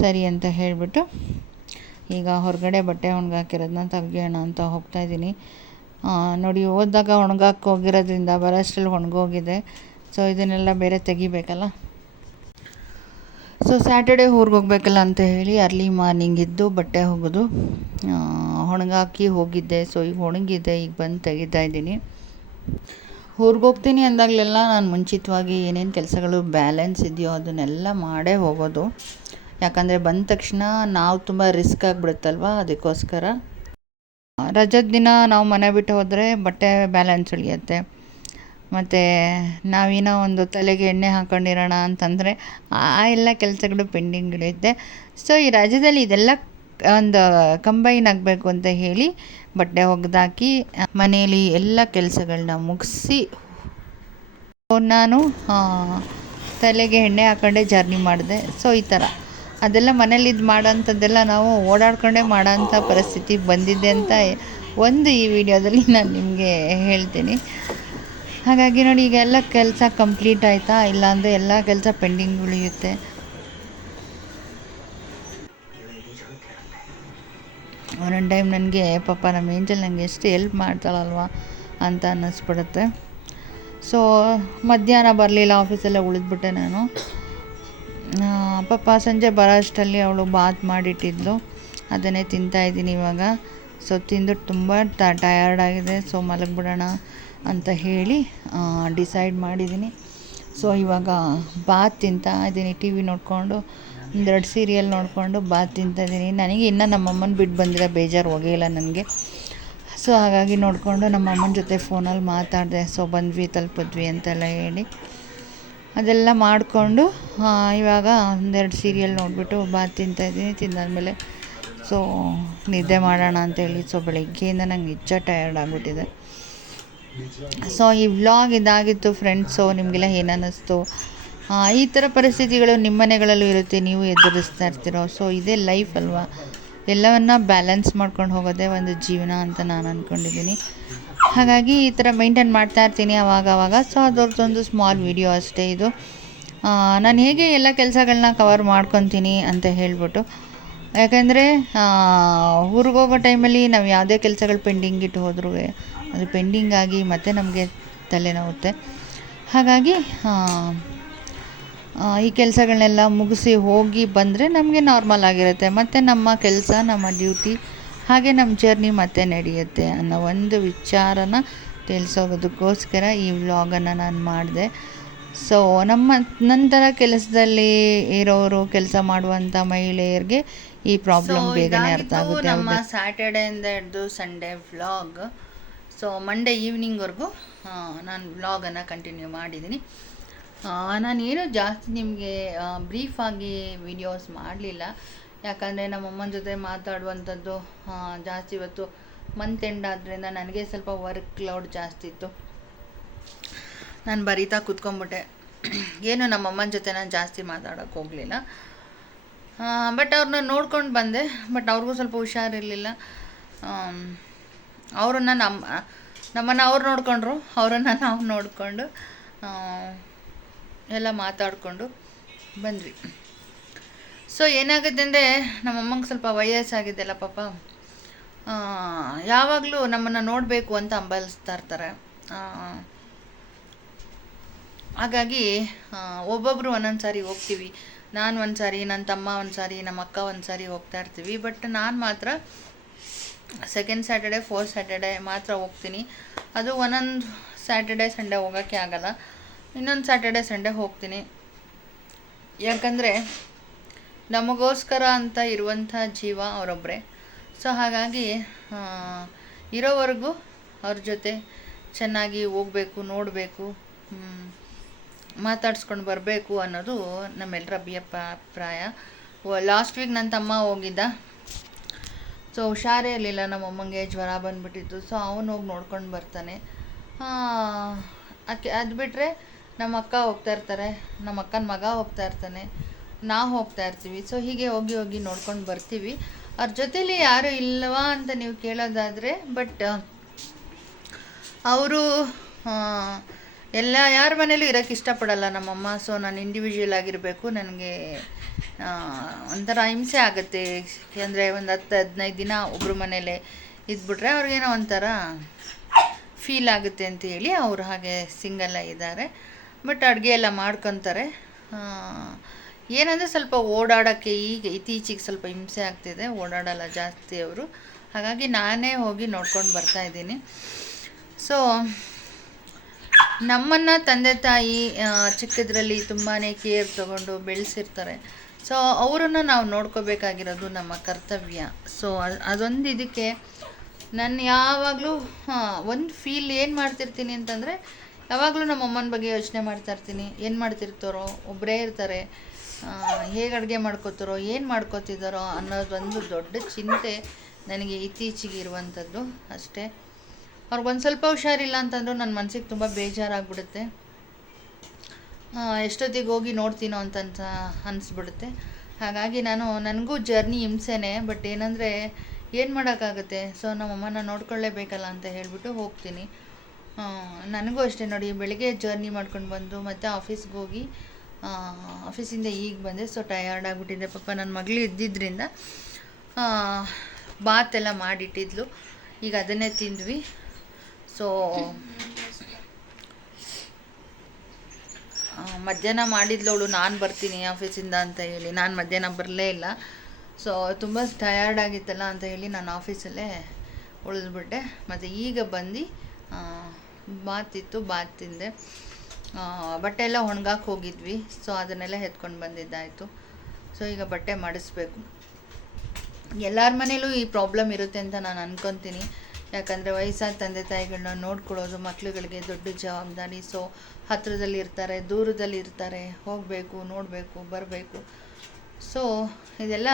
ಸರಿ ಅಂತ ಹೇಳಿಬಿಟ್ಟು ಈಗ ಹೊರಗಡೆ ಬಟ್ಟೆ ಒಣಗಾಕಿರೋದನ್ನ ತೆಗಿಯೋಣ ಅಂತ ಹೋಗ್ತಾಯಿದ್ದೀನಿ. ನೋಡಿ ಹೋದಾಗ ಒಣಗಾಕಿ ಹೋಗಿರೋದ್ರಿಂದ ಬರೋಷ್ಟರಲ್ಲಿ ಒಣಗೋಗಿದೆ. ಸೊ ಇದನ್ನೆಲ್ಲ ಬೇರೆ ತೆಗಿಬೇಕಲ್ಲ. ಸೊ ಸ್ಯಾಟರ್ಡೇ ಊರಿಗೆ ಹೋಗಬೇಕಲ್ಲ ಅಂತ ಹೇಳಿ ಅರ್ಲಿ ಮಾರ್ನಿಂಗ್ ಇದ್ದು ಬಟ್ಟೆ ಒಗೆದು ಒಣಗಾಕಿ ಹೋಗಿದ್ದೆ. ಸೊ ಈಗ ಒಣಗಿದೆ, ಈಗ ಬಂದು ತೆಗಿತಾ ಇದ್ದೀನಿ. ಊರಿಗೆ ಹೋಗ್ತೀನಿ ಅಂದಾಗಲೆಲ್ಲ ನಾನು ಮುಂಚಿತವಾಗಿ ಏನೇನು ಕೆಲಸಗಳು ಬ್ಯಾಲೆನ್ಸ್ ಇದೆಯೋ ಅದನ್ನೆಲ್ಲ ಮಾಡೇ ಹೋಗೋದು. ಯಾಕಂದರೆ ಬಂದ ತಕ್ಷಣ ನಾವು ತುಂಬ ರಿಸ್ಕ್ ಆಗಿಬಿಡುತ್ತಲ್ವ, ಅದಕ್ಕೋಸ್ಕರ. ರಜದ ದಿನ ನಾವು ಮನೆ ಬಿಟ್ಟು ಹೋದರೆ ಬಟ್ಟೆ ಬ್ಯಾಲೆನ್ಸ್ ಉಳಿಯುತ್ತೆ. ಮತ್ತು ನಾವೇನೋ ಒಂದು ತಲೆಗೆ ಎಣ್ಣೆ ಹಾಕ್ಕೊಂಡಿರೋಣ ಅಂತಂದರೆ ಆ ಎಲ್ಲ ಕೆಲಸಗಳು ಪೆಂಡಿಂಗ್ ಇಳಿಯುತ್ತೆ. ಸೊ ಈ ರಾಜ್ಯದಲ್ಲಿ ಇದೆಲ್ಲ ಒಂದು ಕಂಬೈನ್ ಆಗಬೇಕು ಅಂತ ಹೇಳಿ ಬಟ್ಟೆ ಒಗೆದಾಕಿ ಮನೆಯಲ್ಲಿ ಎಲ್ಲ ಕೆಲಸಗಳನ್ನ ಮುಗಿಸಿ ನಾನು ತಲೆಗೆ ಎಣ್ಣೆ ಹಾಕ್ಕೊಂಡೆ ಜರ್ನಿ ಮಾಡಿದೆ. ಸೊ ಈ ಥರ ಅದೆಲ್ಲ ಮನೇಲಿ ಇದು ಮಾಡೋಂಥದ್ದೆಲ್ಲ ನಾವು ಓಡಾಡ್ಕೊಂಡೇ ಮಾಡೋಂಥ ಪರಿಸ್ಥಿತಿ ಬಂದಿದೆ ಅಂತ ಒಂದು ಈ ವಿಡಿಯೋದಲ್ಲಿ ನಾನು ನಿಮಗೆ ಹೇಳ್ತೀನಿ. ಹಾಗಾಗಿ ನೋಡಿ ಈಗ ಎಲ್ಲ ಕೆಲಸ ಕಂಪ್ಲೀಟ್ ಆಯಿತಾ, ಇಲ್ಲಾಂದರೆ ಎಲ್ಲ ಕೆಲಸ ಪೆಂಡಿಂಗ್ ಉಳಿಯುತ್ತೆ. ಒಂದೊಂದು ಟೈಮ್ ನನಗೆ ಪಾಪ ನಮ್ಮ ಏಂಜಲ್ ನನಗೆ ಎಷ್ಟು ಹೆಲ್ಪ್ ಮಾಡ್ತಾಳಲ್ವ ಅಂತ ಅನ್ನಿಸ್ಬಿಡುತ್ತೆ. ಸೊ ಮಧ್ಯಾಹ್ನ ಬರಲಿಲ್ಲ, ಆಫೀಸಲ್ಲೇ ಉಳಿದ್ಬಿಟ್ಟೆ ನಾನು. ಪಾಪ ಸಂಜೆ ಬರೋ ಅಷ್ಟರಲ್ಲಿ ಅವಳು ಬಾತ್ ಮಾಡಿಟ್ಟಿದ್ಲು, ಅದನ್ನೇ ತಿಂತಾಯಿದ್ದೀನಿ ಇವಾಗ. ಸೊ ತಿಂದು ತುಂಬ ಟಯರ್ಡ್ ಆಗಿದೆ, ಸೊ ಮಲಗಿಬಿಡೋಣ ಅಂತ ಹೇಳಿ ಡಿಸೈಡ್ ಮಾಡಿದ್ದೀನಿ. ಸೊ ಇವಾಗ ಬಾತ್ ತಿಂತಾ ಇದ್ದೀನಿ, ಟಿ ವಿ ನೋಡಿಕೊಂಡು ಒಂದೆರಡು ಸೀರಿಯಲ್ ನೋಡಿಕೊಂಡು ಬಾತ್ ತಿಂತಾಯಿದ್ದೀನಿ. ನನಗೆ ಇನ್ನೂ ನಮ್ಮಮ್ಮನ ಬಿಟ್ಟು ಬಂದಿರೋ ಬೇಜಾರು ಹೋಗೇ ಇಲ್ಲ ನನಗೆ. ಸೊ ಹಾಗಾಗಿ ನೋಡಿಕೊಂಡು ನಮ್ಮಮ್ಮನ ಜೊತೆ ಫೋನಲ್ಲಿ ಮಾತಾಡಿದೆ. ಸೊ ತಲುಪಿದ್ವಿ ಅಂತೆಲ್ಲ ಹೇಳಿ ಅದೆಲ್ಲ ಮಾಡಿಕೊಂಡು ಇವಾಗ ಒಂದೆರಡು ಸೀರಿಯಲ್ ನೋಡಿಬಿಟ್ಟು ಬಾತ್ ತಿಂತಾಯಿದ್ದೀನಿ. ತಿಂದಾದ್ಮೇಲೆ ಸೊ ನಿದ್ದೆ ಮಾಡೋಣ ಅಂತೇಳಿ. ಸೊ ಬೆಳಗ್ಗೆಯಿಂದ ನಂಗೆ ನಿಜ ಟಯರ್ಡ್ ಆಗಿಬಿಟ್ಟಿದೆ. ಸೊ ಈ ವ್ಲಾಗ್ ಇದಾಗಿತ್ತು ಫ್ರೆಂಡ್ಸ್. ಸೊ ನಿಮಗೆಲ್ಲ ಏನು ಅನ್ನಿಸ್ತು? ಈ ಥರ ಪರಿಸ್ಥಿತಿಗಳು ನಿಮ್ಮ ಮನೆಗಳಲ್ಲೂ ಇರುತ್ತೆ, ನೀವು ಎದುರಿಸ್ತಾ ಇರ್ತೀರೋ. ಸೊ ಇದೇ ಲೈಫ್ ಅಲ್ವಾ, ಎಲ್ಲವನ್ನ ಬ್ಯಾಲೆನ್ಸ್ ಮಾಡ್ಕೊಂಡು ಹೋಗೋದೇ ಒಂದು ಜೀವನ ಅಂತ ನಾನು ಅಂದ್ಕೊಂಡಿದ್ದೀನಿ. ಹಾಗಾಗಿ ಈ ಥರ ಮೇಂಟೈನ್ ಮಾಡ್ತಾ ಇರ್ತೀನಿ ಅವಾಗವಾಗ. ಸೊ ಅದರದ್ದೊಂದು ಸ್ಮಾಲ್ ವಿಡಿಯೋ ಅಷ್ಟೇ ಇದು. ನಾನು ಹೇಗೆ ಎಲ್ಲ ಕೆಲಸಗಳನ್ನ ಕವರ್ ಮಾಡ್ಕೊತೀನಿ ಅಂತ ಹೇಳ್ಬಿಟ್ಟು, ಯಾಕಂದರೆ ಊರಿಗೋಗೋ ಟೈಮಲ್ಲಿ ನಾವು ಯಾವುದೇ ಕೆಲಸಗಳು ಪೆಂಡಿಂಗ್ ಇಟ್ಟು ಹೋದ್ರೂ ಅದು ಪೆಂಡಿಂಗ್ ಆಗಿ ಮತ್ತೆ ನಮಗೆ ತಲೆನೋವುತ್ತೆ. ಹಾಗಾಗಿ ಈ ಕೆಲಸಗಳನ್ನೆಲ್ಲ ಮುಗಿಸಿ ಹೋಗಿ ಬಂದರೆ ನಮಗೆ ನಾರ್ಮಲ್ ಆಗಿರುತ್ತೆ. ಮತ್ತು ನಮ್ಮ ಕೆಲಸ, ನಮ್ಮ ಡ್ಯೂಟಿ, ಹಾಗೆ ನಮ್ಮ ಜರ್ನಿ ಮತ್ತೆ ನಡೆಯುತ್ತೆ ಅನ್ನೋ ಒಂದು ವಿಚಾರನ ತಿಳಿಸೋದಕ್ಕೋಸ್ಕರ ಈ ವ್ಲಾಗನ್ನು ನಾನು ಮಾಡಿದೆ. ಸೊ ನಮ್ಮ ನಂತರ ಕೆಲಸದಲ್ಲಿ ಇರೋರು, ಕೆಲಸ ಮಾಡುವಂಥ ಮಹಿಳೆಯರಿಗೆ ಈ ಪ್ರಾಬ್ಲಮ್ ಬೇಗನೆ ಅರ್ಥ ಆಗುತ್ತೆ. ನಮ್ಮ ಸ್ಯಾಟರ್ಡೆಯಿಂದ ಹಿಡಿದು ಸಂಡೇ ವ್ಲಾಗ್. ಸೊ ಮಂಡೇ ಈವ್ನಿಂಗ್ವರೆಗೂ ನಾನು ವ್ಲಾಗನ್ನು ಕಂಟಿನ್ಯೂ ಮಾಡಿದ್ದೀನಿ. ನಾನೇನು ಜಾಸ್ತಿ ನಿಮಗೆ ಬ್ರೀಫಾಗಿ ವಿಡಿಯೋಸ್ ಮಾಡಲಿಲ್ಲ, ಯಾಕಂದರೆ ನಮ್ಮಮ್ಮನ ಜೊತೆ ಮಾತಾಡುವಂಥದ್ದು ಜಾಸ್ತಿ. ಇವತ್ತು ಮಂತ್ ಎಂಡ್ ಆದ್ದರಿಂದ ನನಗೆ ಸ್ವಲ್ಪ ವರ್ಕ್ ಲೋಡ್ ಜಾಸ್ತಿ ಇತ್ತು. ನಾನು ಬರೀತಾ ಕೂತ್ಕೊಂಡ್ಬಿಟ್ಟೆ. ಏನು ನಮ್ಮಮ್ಮನ ಜೊತೆ ನಾನು ಜಾಸ್ತಿ ಮಾತಾಡೋಕ್ಕೆ ಹೋಗಲಿಲ್ಲ. ಬಟ್ ಅವ್ರನ್ನ ನೋಡ್ಕೊಂಡು ಬಂದೆ. ಬಟ್ ಅವ್ರಿಗೂ ಸ್ವಲ್ಪ ಹುಷಾರಿರಲಿಲ್ಲ. ಅವರನ್ನು ನಮ್ಮನ್ನು ಅವ್ರು ನೋಡಿಕೊಂಡ್ರು, ಅವರನ್ನು ನಾವು ನೋಡಿಕೊಂಡು ಎಲ್ಲ ಮಾತಾಡಿಕೊಂಡು ಬಂದ್ವಿ. ಸೊ ಏನಾಗುತ್ತೆ ಅಂದರೆ ನಮ್ಮಮ್ಮಂಗೆ ಸ್ವಲ್ಪ ವಯಸ್ಸಾಗಿದ್ದೆಲ್ಲ ಪಾಪ, ಯಾವಾಗಲೂ ನಮ್ಮನ್ನು ನೋಡಬೇಕು ಅಂತ ಹಂಬಲಿಸ್ತಾ ಇರ್ತಾರೆ. ಹಾಗಾಗಿ ಒಬ್ಬೊಬ್ಬರು ಒಂದೊಂದು ಸಾರಿ ಹೋಗ್ತೀವಿ. ನಾನು ಒಂದು ಸಾರಿ, ನನ್ನ ತಮ್ಮ ಒಂದು ಸಾರಿ, ನಮ್ಮ ಅಕ್ಕ ಒಂದು ಸಾರಿ ಹೋಗ್ತಾ ಇರ್ತೀವಿ. ಬಟ್ ನಾನು ಮಾತ್ರ ಸೆಕೆಂಡ್ ಸ್ಯಾಟರ್ಡೆ, ಫೋರ್ತ್ ಸ್ಯಾಟರ್ಡೆ ಮಾತ್ರ ಹೋಗ್ತೀನಿ. ಅದು ಒಂದೊಂದು ಸ್ಯಾಟರ್ಡೆ ಸಂಡೇ ಹೋಗೋಕ್ಕೆ ಆಗಲ್ಲ. ಇನ್ನೊಂದು ಸ್ಯಾಟರ್ಡೆ ಸಂಡೇ ಹೋಗ್ತೀನಿ. ಯಾಕಂದರೆ ನಮಗೋಸ್ಕರ ಅಂತ ಇರುವಂಥ ಜೀವ ಅವರೊಬ್ಬರೇ. ಸೊ ಹಾಗಾಗಿ ಇರೋವರೆಗೂ ಅವ್ರ ಜೊತೆ ಚೆನ್ನಾಗಿ ಹೋಗಬೇಕು, ನೋಡಬೇಕು, ಮಾತಾಡ್ಸ್ಕೊಂಡು ಬರಬೇಕು ಅನ್ನೋದು ನಮ್ಮೆಲ್ಲರ ಅಭಿಪ್ರಾಯ. ಲಾಸ್ಟ್ ವೀಕ್ ನನ್ನ ತಮ್ಮ ಹೋಗಿದ್ದ. ಸೊ ಹುಷಾರೇ ಇರಲಿಲ್ಲ, ನಮ್ಮಮ್ಮಂಗೆ ಜ್ವರ ಬಂದುಬಿಟ್ಟಿತ್ತು. ಸೊ ಅವನು ಹೋಗಿ ನೋಡ್ಕೊಂಡು ಬರ್ತಾನೆ. ಅದು ಬಿಟ್ಟರೆ ನಮ್ಮ ಅಕ್ಕ ಹೋಗ್ತಾ ಇರ್ತಾರೆ, ನಮ್ಮ ಅಕ್ಕನ ಮಗ ಹೋಗ್ತಾ ಇರ್ತಾನೆ, ನಾವು ಹೋಗ್ತಾ ಇರ್ತೀವಿ. ಸೊ ಹೀಗೆ ಹೋಗಿ ಹೋಗಿ ನೋಡ್ಕೊಂಡು ಬರ್ತೀವಿ. ಅವ್ರ ಜೊತೇಲಿ ಯಾರೂ ಇಲ್ಲವಾ ಅಂತ ನೀವು ಕೇಳೋದಾದರೆ, ಬಟ್ ಅವರು ಯಾರ ಮನೇಲೂ ಇರೋಕ್ಕೆ ಇಷ್ಟಪಡಲ್ಲ ನಮ್ಮಮ್ಮ. ಸೊ ನಾನು ಇಂಡಿವಿಜುವಲ್ ಆಗಿರಬೇಕು, ನನಗೆ ಒಂಥರ ಹಿಂಸೆ ಆಗುತ್ತೆ. ಅಂದರೆ ಒಂದು 10-15 ದಿನ ಒಬ್ಬರು ಮನೇಲೆ ಇದ್ಬಿಟ್ರೆ ಅವ್ರಿಗೇನೋ ಒಂಥರ ಫೀಲ್ ಆಗುತ್ತೆ ಅಂತ ಹೇಳಿ ಅವರು ಹಾಗೆ ಸಿಂಗಲ್ಲಾಗಿದ್ದಾರೆ. ಬಟ್ ಅಡುಗೆ ಎಲ್ಲ ಮಾಡ್ಕೊತಾರೆ. ಏನಂದರೆ ಸ್ವಲ್ಪ ಓಡಾಡೋಕ್ಕೆ ಈಗ ಇತ್ತೀಚೆಗೆ ಸ್ವಲ್ಪ ಹಿಂಸೆ ಆಗ್ತಿದೆ, ಓಡಾಡಲ್ಲ ಜಾಸ್ತಿ ಅವರು. ಹಾಗಾಗಿ ನಾನೇ ಹೋಗಿ ನೋಡ್ಕೊಂಡು ಬರ್ತಾಯಿದ್ದೀನಿ. ಸೊ ನಮ್ಮನ್ನು ತಂದೆ ತಾಯಿ ಚಿಕ್ಕದ್ರಲ್ಲಿ ತುಂಬಾ ಕೇರ್ ತೊಗೊಂಡು ಬೆಳೆಸಿರ್ತಾರೆ. ಸೊ ಅವರನ್ನು ನಾವು ನೋಡ್ಕೋಬೇಕಾಗಿರೋದು ನಮ್ಮ ಕರ್ತವ್ಯ. ಸೊ ಅದೊಂದು ಇದಕ್ಕೆ ನಾನು ಯಾವಾಗಲೂ ಒಂದು ಫೀಲ್ ಏನು ಮಾಡ್ತಿರ್ತೀನಿ ಅಂತಂದರೆ, ಯಾವಾಗಲೂ ನಮ್ಮ ಅಮ್ಮನ ಬಗ್ಗೆ ಯೋಚನೆ ಮಾಡ್ತಾಯಿರ್ತೀನಿ. ಏನು ಮಾಡ್ತಿರ್ತಾರೋ, ಒಬ್ಬರೇ ಇರ್ತಾರೆ, ಹೇಗೆ ಅಡುಗೆ ಮಾಡ್ಕೋತಾರೋ, ಏನು ಮಾಡ್ಕೋತಿದ್ದಾರೋ ಅನ್ನೋದೊಂದು ದೊಡ್ಡ ಚಿಂತೆ ನನಗೆ ಇತ್ತೀಚೆಗೆ ಇರುವಂಥದ್ದು ಅಷ್ಟೇ. ಅವ್ರಿಗೊಂದು ಸ್ವಲ್ಪ ಹುಷಾರಿಲ್ಲ ಅಂತಂದರೂ ನನ್ನ ಮನಸ್ಸಿಗೆ ತುಂಬ ಬೇಜಾರಾಗ್ಬಿಡುತ್ತೆ. ಎಷ್ಟೊತ್ತಿಗೆ ಹೋಗಿ ನೋಡ್ತೀನೋ ಅಂತ ಅನಿಸ್ಬಿಡುತ್ತೆ. ಹಾಗಾಗಿ ನನಗೂ ಜರ್ನಿ ಹಿಂಸೆನೇ. ಬಟ್ ಏನಂದರೆ ಏನು ಮಾಡೋಕ್ಕಾಗುತ್ತೆ. ಸೊ ನಮ್ಮಮ್ಮನ ನೋಡ್ಕೊಳ್ಳೇಬೇಕಲ್ಲ ಅಂತ ಹೇಳಿಬಿಟ್ಟು ಹೋಗ್ತೀನಿ. ನನಗೂ ಅಷ್ಟೇ ನೋಡಿ, ಬೆಳಗ್ಗೆ ಜರ್ನಿ ಮಾಡ್ಕೊಂಡು ಬಂದು ಮತ್ತೆ ಆಫೀಸ್ಗೆ ಹೋಗಿ ಆಫೀಸಿಂದ ಈಗ ಬಂದೆ. ಸೊ ಟಯರ್ಡ್ ಆಗಿಬಿಟ್ಟಿದೆ. ಪಾಪ ನನ್ನ ಮಗಳು ಇದ್ದಿದ್ದರಿಂದ ಬಾತೆಲ್ಲ ಮಾಡಿಟ್ಟಿದ್ಲು, ಈಗ ಅದನ್ನೇ ತಿಂದ್ವಿ. ಸೊ ಮಧ್ಯಾಹ್ನ ಮಾಡಿದ್ಲವಳು ನಾನು ಬರ್ತೀನಿ ಆಫೀಸಿಂದ ಅಂತ ಹೇಳಿ. ನಾನು ಮಧ್ಯಾಹ್ನ ಬರಲೇ ಇಲ್ಲ. ಸೊ ತುಂಬ ಟಯರ್ಡ್ ಆಗಿತ್ತಲ್ಲ ಅಂತ ಹೇಳಿ ನಾನು ಆಫೀಸಲ್ಲೇ ಉಳಿದ್ಬಿಟ್ಟೆ. ಮತ್ತು ಈಗ ಬಂದು ಬಾತಿತ್ತು, ಬಾತ್ ತಿಂದೆ. ಬಟ್ಟೆ ಎಲ್ಲ ಒಣಗಾಕಿ ಹೋಗಿದ್ವಿ. ಸೊ ಅದನ್ನೆಲ್ಲ ಎತ್ಕೊಂಡು ಬಂದಿದ್ದಾಯಿತು. ಸೊ ಈಗ ಬಟ್ಟೆ ಮಾಡಿಸ್ಬೇಕು. ಎಲ್ಲರ ಮನೇಲೂ ಈ ಪ್ರಾಬ್ಲಮ್ ಇರುತ್ತೆ ಅಂತ ನಾನು ಅನ್ಕೊತೀನಿ. ಯಾಕಂದರೆ ವಯಸ್ಸಾದ ತಂದೆ ತಾಯಿಗಳನ್ನ ನೋಡ್ಕೊಳ್ಳೋದು ಮಕ್ಳುಗಳಿಗೆ ದೊಡ್ಡ ಜವಾಬ್ದಾರಿ. ಸೊ ಹತ್ತಿರದಲ್ಲಿ ಇರ್ತಾರೆ, ದೂರದಲ್ಲಿ ಇರ್ತಾರೆ, ಹೋಗಬೇಕು, ನೋಡಬೇಕು, ಬರಬೇಕು. ಸೊ ಇದೆಲ್ಲ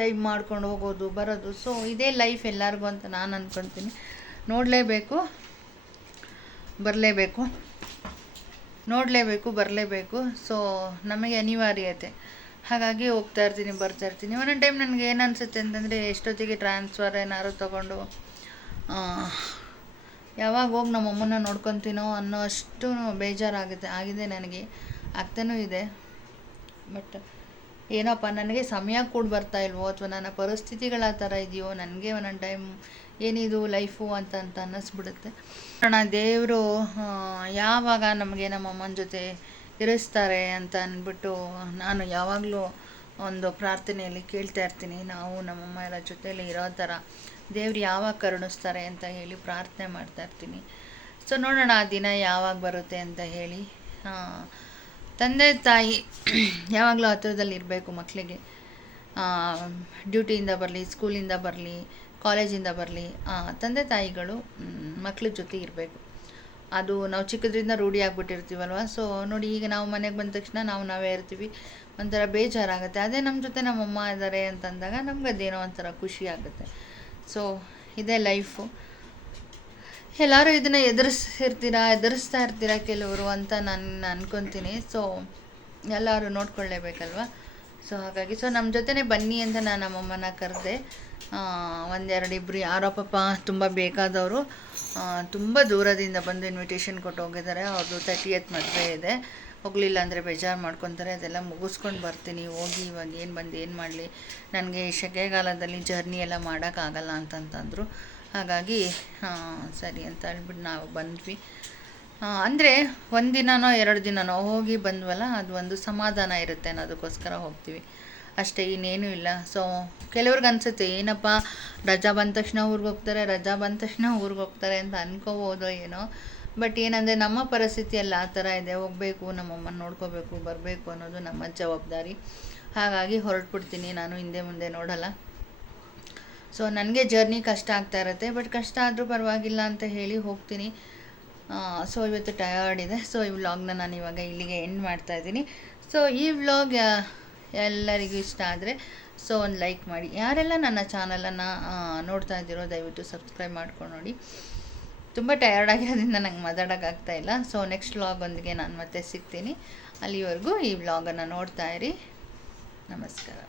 ಟೈಮ್ ಮಾಡ್ಕೊಂಡು ಹೋಗೋದು ಬರೋದು. ಸೊ ಇದೇ ಲೈಫ್ ಎಲ್ಲರಿಗೂ ಅಂತ ನಾನು ಅಂದ್ಕೊತೀನಿ. ನೋಡಲೇಬೇಕು, ಬರಲೇಬೇಕು, ಬರಲೇಬೇಕು. ಸೊ ನಮಗೆ ಅನಿವಾರ್ಯತೆ. ಹಾಗಾಗಿ ಹೋಗ್ತಾ ಇರ್ತೀನಿ, ಬರ್ತಾ ಇರ್ತೀನಿ. ಒಂದೊಂದು ಟೈಮ್ ನನಗೆ ಏನು ಅನಿಸುತ್ತೆ ಅಂತಂದರೆ, ಎಷ್ಟೊತ್ತಿಗೆ ಟ್ರಾನ್ಸ್ಫರ್ ಏನಾದ್ರು ತೊಗೊಂಡು ಯಾವಾಗ ಹೋಗಿ ನಮ್ಮಮ್ಮನ ನೋಡ್ಕೊತೀನೋ ಅನ್ನೋ ಅಷ್ಟು ಆಗಿದೆ ನನಗೆ, ಆಗ್ತಾನೂ ಇದೆ. ಬಟ್ ಏನಪ್ಪ, ನನಗೆ ಸಮಯ ಕೂಡ ಬರ್ತಾ ಇಲ್ವೋ, ಅಥವಾ ನನ್ನ ಪರಿಸ್ಥಿತಿಗಳು ಆ ಥರ ಇದೆಯೋ, ನನಗೆ ಒಂದೊಂದು ಟೈಮ್ ಏನಿದು ಲೈಫು ಅಂತ ಅನ್ನಿಸ್ಬಿಡುತ್ತೆ. ಕಾರಣ ದೇವರು ಯಾವಾಗ ನಮಗೆ ನಮ್ಮಮ್ಮನ ಜೊತೆ ಇರಿಸ್ತಾರೆ ಅಂತ ಅಂದ್ಬಿಟ್ಟು ನಾನು ಯಾವಾಗಲೂ ಒಂದು ಪ್ರಾರ್ಥನೆಯಲ್ಲಿ ಕೇಳ್ತಾ ಇರ್ತೀನಿ. ನಾವು ನಮ್ಮಮ್ಮ ಎಲ್ಲ ಜೊತೆಯಲ್ಲಿ ಇರೋ ಥರ ದೇವ್ರು ಯಾವಾಗ ಕರುಣಿಸ್ತಾರೆ ಅಂತ ಹೇಳಿ ಪ್ರಾರ್ಥನೆ ಮಾಡ್ತಾ ಇರ್ತೀನಿ. ಸೊ ನೋಡೋಣ ಆ ದಿನ ಯಾವಾಗ ಬರುತ್ತೆ ಅಂತ ಹೇಳಿ. ತಂದೆ ತಾಯಿ ಯಾವಾಗಲೂ ಹತ್ತಿರದಲ್ಲಿ ಇರಬೇಕು ಮಕ್ಕಳಿಗೆ. ಡ್ಯೂಟಿಯಿಂದ ಬರಲಿ, ಸ್ಕೂಲಿಂದ ಬರಲಿ, ಕಾಲೇಜಿಂದ ಬರಲಿ, ತಂದೆ ತಾಯಿಗಳು ಮಕ್ಕಳ ಜೊತೆ ಇರಬೇಕು. ಅದು ನಾವು ಚಿಕ್ಕದ್ರಿಂದ ರೂಢಿ ಆಗಿಬಿಟ್ಟಿರ್ತೀವಲ್ವ. ಸೊ ನೋಡಿ, ಈಗ ನಾವು ಮನೆಗೆ ಬಂದ ತಕ್ಷಣ ನಾವೇ ಇರ್ತೀವಿ, ಒಂಥರ ಬೇಜಾರಾಗುತ್ತೆ. ಅದೇ ನಮ್ಮ ಜೊತೆ ನಮ್ಮಮ್ಮ ಇದ್ದಾರೆ ಅಂತಂದಾಗ ನಮ್ಗೆ ಅದೇನೋ ಒಂಥರ ಖುಷಿ ಆಗುತ್ತೆ. ಸೊ ಇದೇ ಲೈಫು. ಎಲ್ಲರೂ ಇದನ್ನು ಎದುರಿಸ್ತಾ ಇರ್ತೀರಾ ಕೆಲವರು ಅಂತ ನಾನು ಅನ್ಕೊತೀನಿ. ಸೊ ಎಲ್ಲರೂ ನೋಡ್ಕೊಳ್ಳೇಬೇಕಲ್ವ. ಸೊ ಹಾಗಾಗಿ ನಮ್ಮ ಜೊತೆನೇ ಬನ್ನಿ ಅಂತ ನಾನು ನಮ್ಮಮ್ಮನ ಕರೆದೆ. ಒಂದೆರಡು ಇಬ್ಬರು ಯಾರೋ ಪಾಪ ತುಂಬ ಬೇಕಾದವರು ತುಂಬ ದೂರದಿಂದ ಬಂದು ಇನ್ವಿಟೇಷನ್ ಕೊಟ್ಟು ಹೋಗಿದ್ದಾರೆ. ಅವ್ರದ್ದು 30th ಮದುವೆ ಇದೆ, ಹೋಗಲಿಲ್ಲ ಅಂದರೆ ಬೇಜಾರು ಮಾಡ್ಕೊತಾರೆ. ಅದೆಲ್ಲ ಮುಗಿಸ್ಕೊಂಡು ಬರ್ತೀನಿ. ಹೋಗಿ ಇವಾಗ ಏನು ಮಾಡಲಿ, ನನಗೆ ಸೆಕೆಗಾಲದಲ್ಲಿ ಜರ್ನಿ ಎಲ್ಲ ಮಾಡೋಕ್ಕಾಗಲ್ಲ ಅಂತಂತಂದರು. ಹಾಗಾಗಿ ಸರಿ ಅಂತ ಹೇಳ್ಬಿಟ್ಟು ನಾವು ಬಂದ್ವಿ. ಅಂದರೆ 1 ದಿನನೋ 2 ದಿನನೋ ಹೋಗಿ ಬಂದ್ವಲ್ಲ, ಅದು ಒಂದು ಸಮಾಧಾನ ಇರುತ್ತೆ ಅನ್ನೋದಕ್ಕೋಸ್ಕರ ಹೋಗ್ತೀವಿ ಅಷ್ಟೇ, ಇನ್ನೇನೂ ಇಲ್ಲ. ಸೊ ಕೆಲವ್ರಿಗೆ ಅನಿಸುತ್ತೆ, ಏನಪ್ಪ ರಜಾ ಬಂದ ತಕ್ಷಣ ಊರಿಗೆ ಹೋಗ್ತಾರೆ ಅಂತ ಅನ್ಕೋಬೋದು ಏನೋ. ಬಟ್ ಏನಂದರೆ ನಮ್ಮ ಪರಿಸ್ಥಿತಿ ಎಲ್ಲ ಆ ಥರ ಇದೆ. ಹೋಗಬೇಕು, ನಮ್ಮಮ್ಮನ ನೋಡ್ಕೋಬೇಕು, ಬರಬೇಕು ಅನ್ನೋದು ನಮ್ಮ ಜವಾಬ್ದಾರಿ. ಹಾಗಾಗಿ ಹೊರಟ್ಬಿಡ್ತೀನಿ ನಾನು, ಹಿಂದೆ ಮುಂದೆ ನೋಡಲ್ಲ. ಸೊ ನನಗೆ ಜರ್ನಿ ಕಷ್ಟ ಆಗ್ತಾ ಇರುತ್ತೆ. ಬಟ್ ಕಷ್ಟ ಆದರೂ ಪರವಾಗಿಲ್ಲ ಅಂತ ಹೇಳಿ ಹೋಗ್ತೀನಿ. ಸೊ ಇವತ್ತು ಟಯರ್ಡ್ ಇದೆ. ಸೊ ಈ ವ್ಲಾಗ್ನ ನಾನು ಇವಾಗ ಇಲ್ಲಿಗೆ ಎಂಡ್ ಮಾಡ್ತಾಯಿದ್ದೀನಿ. ಸೊ ಈ ವ್ಲಾಗ್ ಎಲ್ಲರಿಗೂ ಇಷ್ಟ ಆದರೆ ಸೊ ಒಂದು ಲೈಕ್ ಮಾಡಿ. ಯಾರೆಲ್ಲ ನನ್ನ ಚಾನಲನ್ನು ನೋಡ್ತಾ ಇದ್ದೀರೋ ದಯವಿಟ್ಟು ಸಬ್ಸ್ಕ್ರೈಬ್ ಮಾಡ್ಕೊಂಡು ನೋಡಿ. ತುಂಬ ಟಯರ್ಡ್ ಆಗಿರೋದ್ರಿಂದ ನಂಗೆ ಮಾತಾಡೋಕ್ಕಾಗ್ತಾಯಿಲ್ಲ. ಸೊ ನೆಕ್ಸ್ಟ್ ವ್ಲಾಗೊಂದಿಗೆ ನಾನು ಮತ್ತೆ ಸಿಗ್ತೀನಿ. ಅಲ್ಲಿವರೆಗೂ ಈ ವ್ಲಾಗನ್ನು ನೋಡ್ತಾ ಇರಿ. ನಮಸ್ಕಾರ.